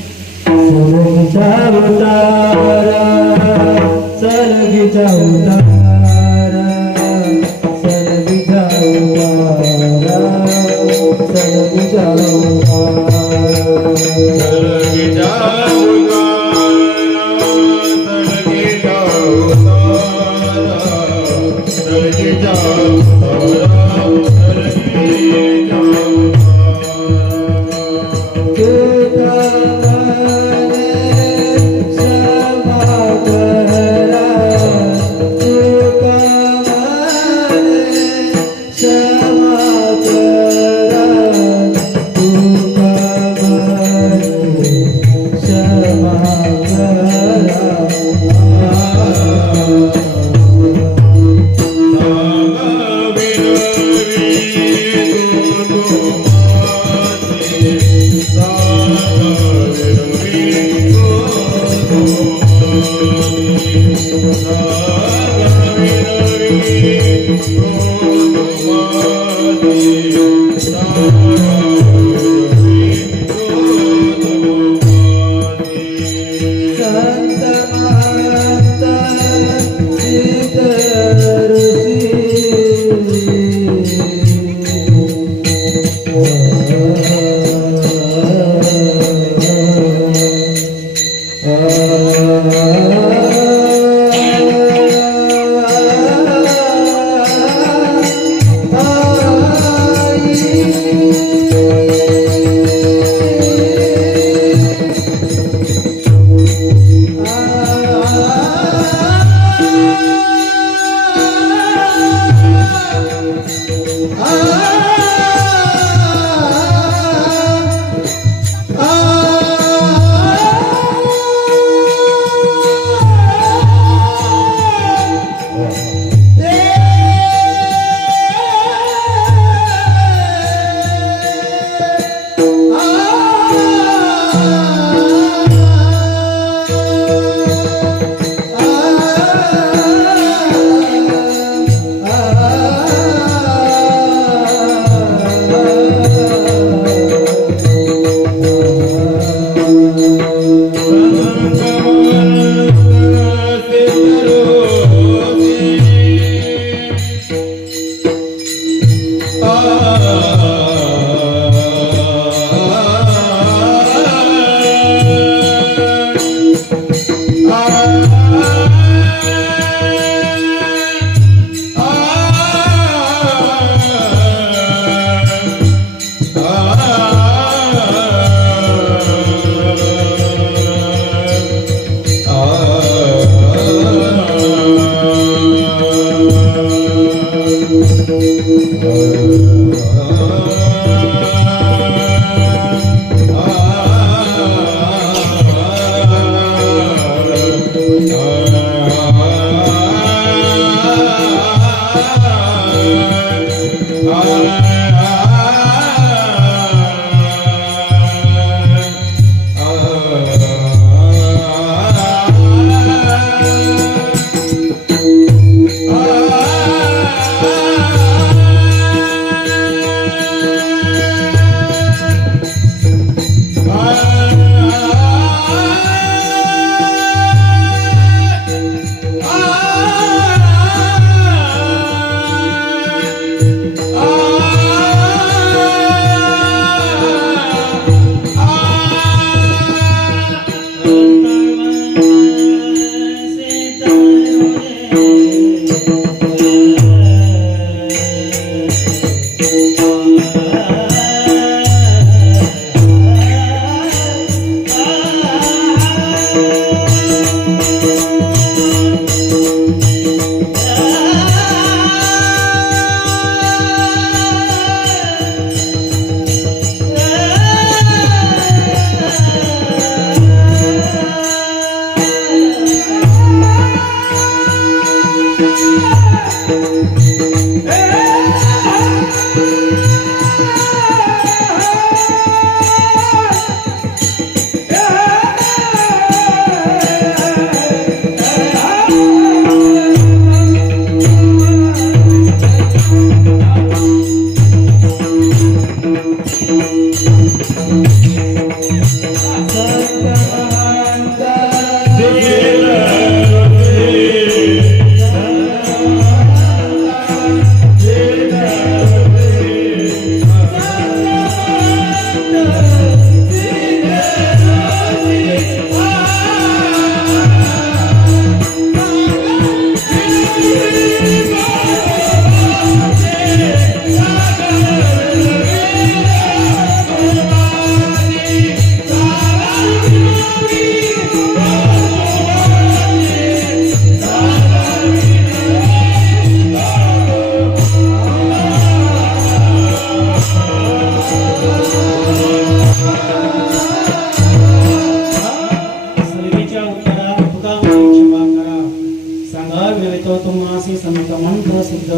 संत महंत सिद्ध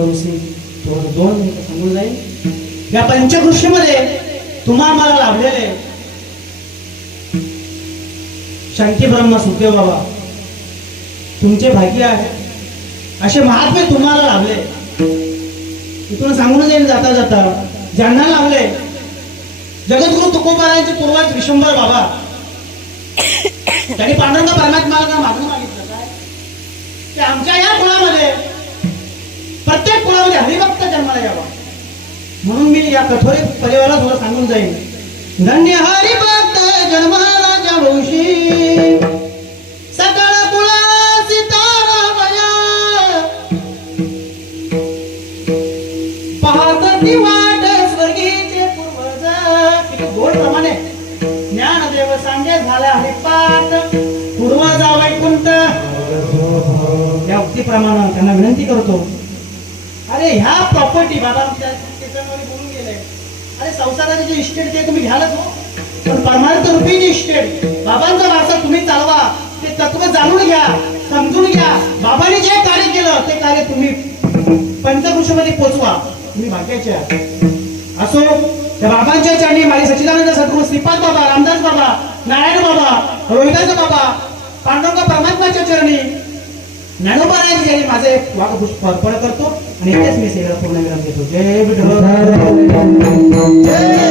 या पंचकृषीमध्ये तुम्हा मला लाभलेले शांती ब्रह्म सुखदेव बाबा तुमचे भाग्य आहे असे महात्मे तुम्हाला लाभले. इथून सांगून जाईल जाता जाता ज्यांना लाभले जगद्गुरु तुकोबारायांचे पूर्वज विशंभर बाबा त्यांनी पांडुरंग परमात्म्याला मागणं मागितलं काय की आमच्या या कुळामध्ये प्रत्येक कुळामध्ये हरिभक्त जन्माला यावा. म्हणून मी या कठोर परिवाराला थोडं सांगून जाईल. धन्य हरिभक्त जन्माला वंशी सकळ कुळा सीतारामया पाहत ती वाट स्वर्गीचे पूर्वज. किती गोड प्रमाणे ज्ञानदेव सांगे झाला हरिपाठ पूर्वजा वैकुंठ या उक्तीप्रमाणे त्यांना विनंती करतो. अरे ह्या प्रॉपर्टी बाबा त्याच्यामध्ये बोलून गेले. अरे संसाराचे जे इस्टेट ते तुम्ही घ्यालच हो, पण परमार्थ रूपी जे इस्टेट बाबांचा वारसा तुम्ही चालवा. ते तत्व जाणून घ्या, समजून घ्या. बाबांनी जे कार्य केलं ते कार्य तुम्ही पंचकृषीमध्ये पोचवा. तुम्ही भाग्याचे आहात. असो त्या बाबांच्या चरणी माझे सच्चिदानंद सद्गुरू श्रीपाद बाबा, रामदास बाबा, नारायण बाबा, रोहिदास बाबा, पांडुरंग परमात्म्याच्या चरणी ज्ञानोबारायांच्या चरणी माझे वाकपुष्प अर्पण करतो आणि इथेच मी सेवेला पूर्ण विराम देतो. जय विठ्ठल. जय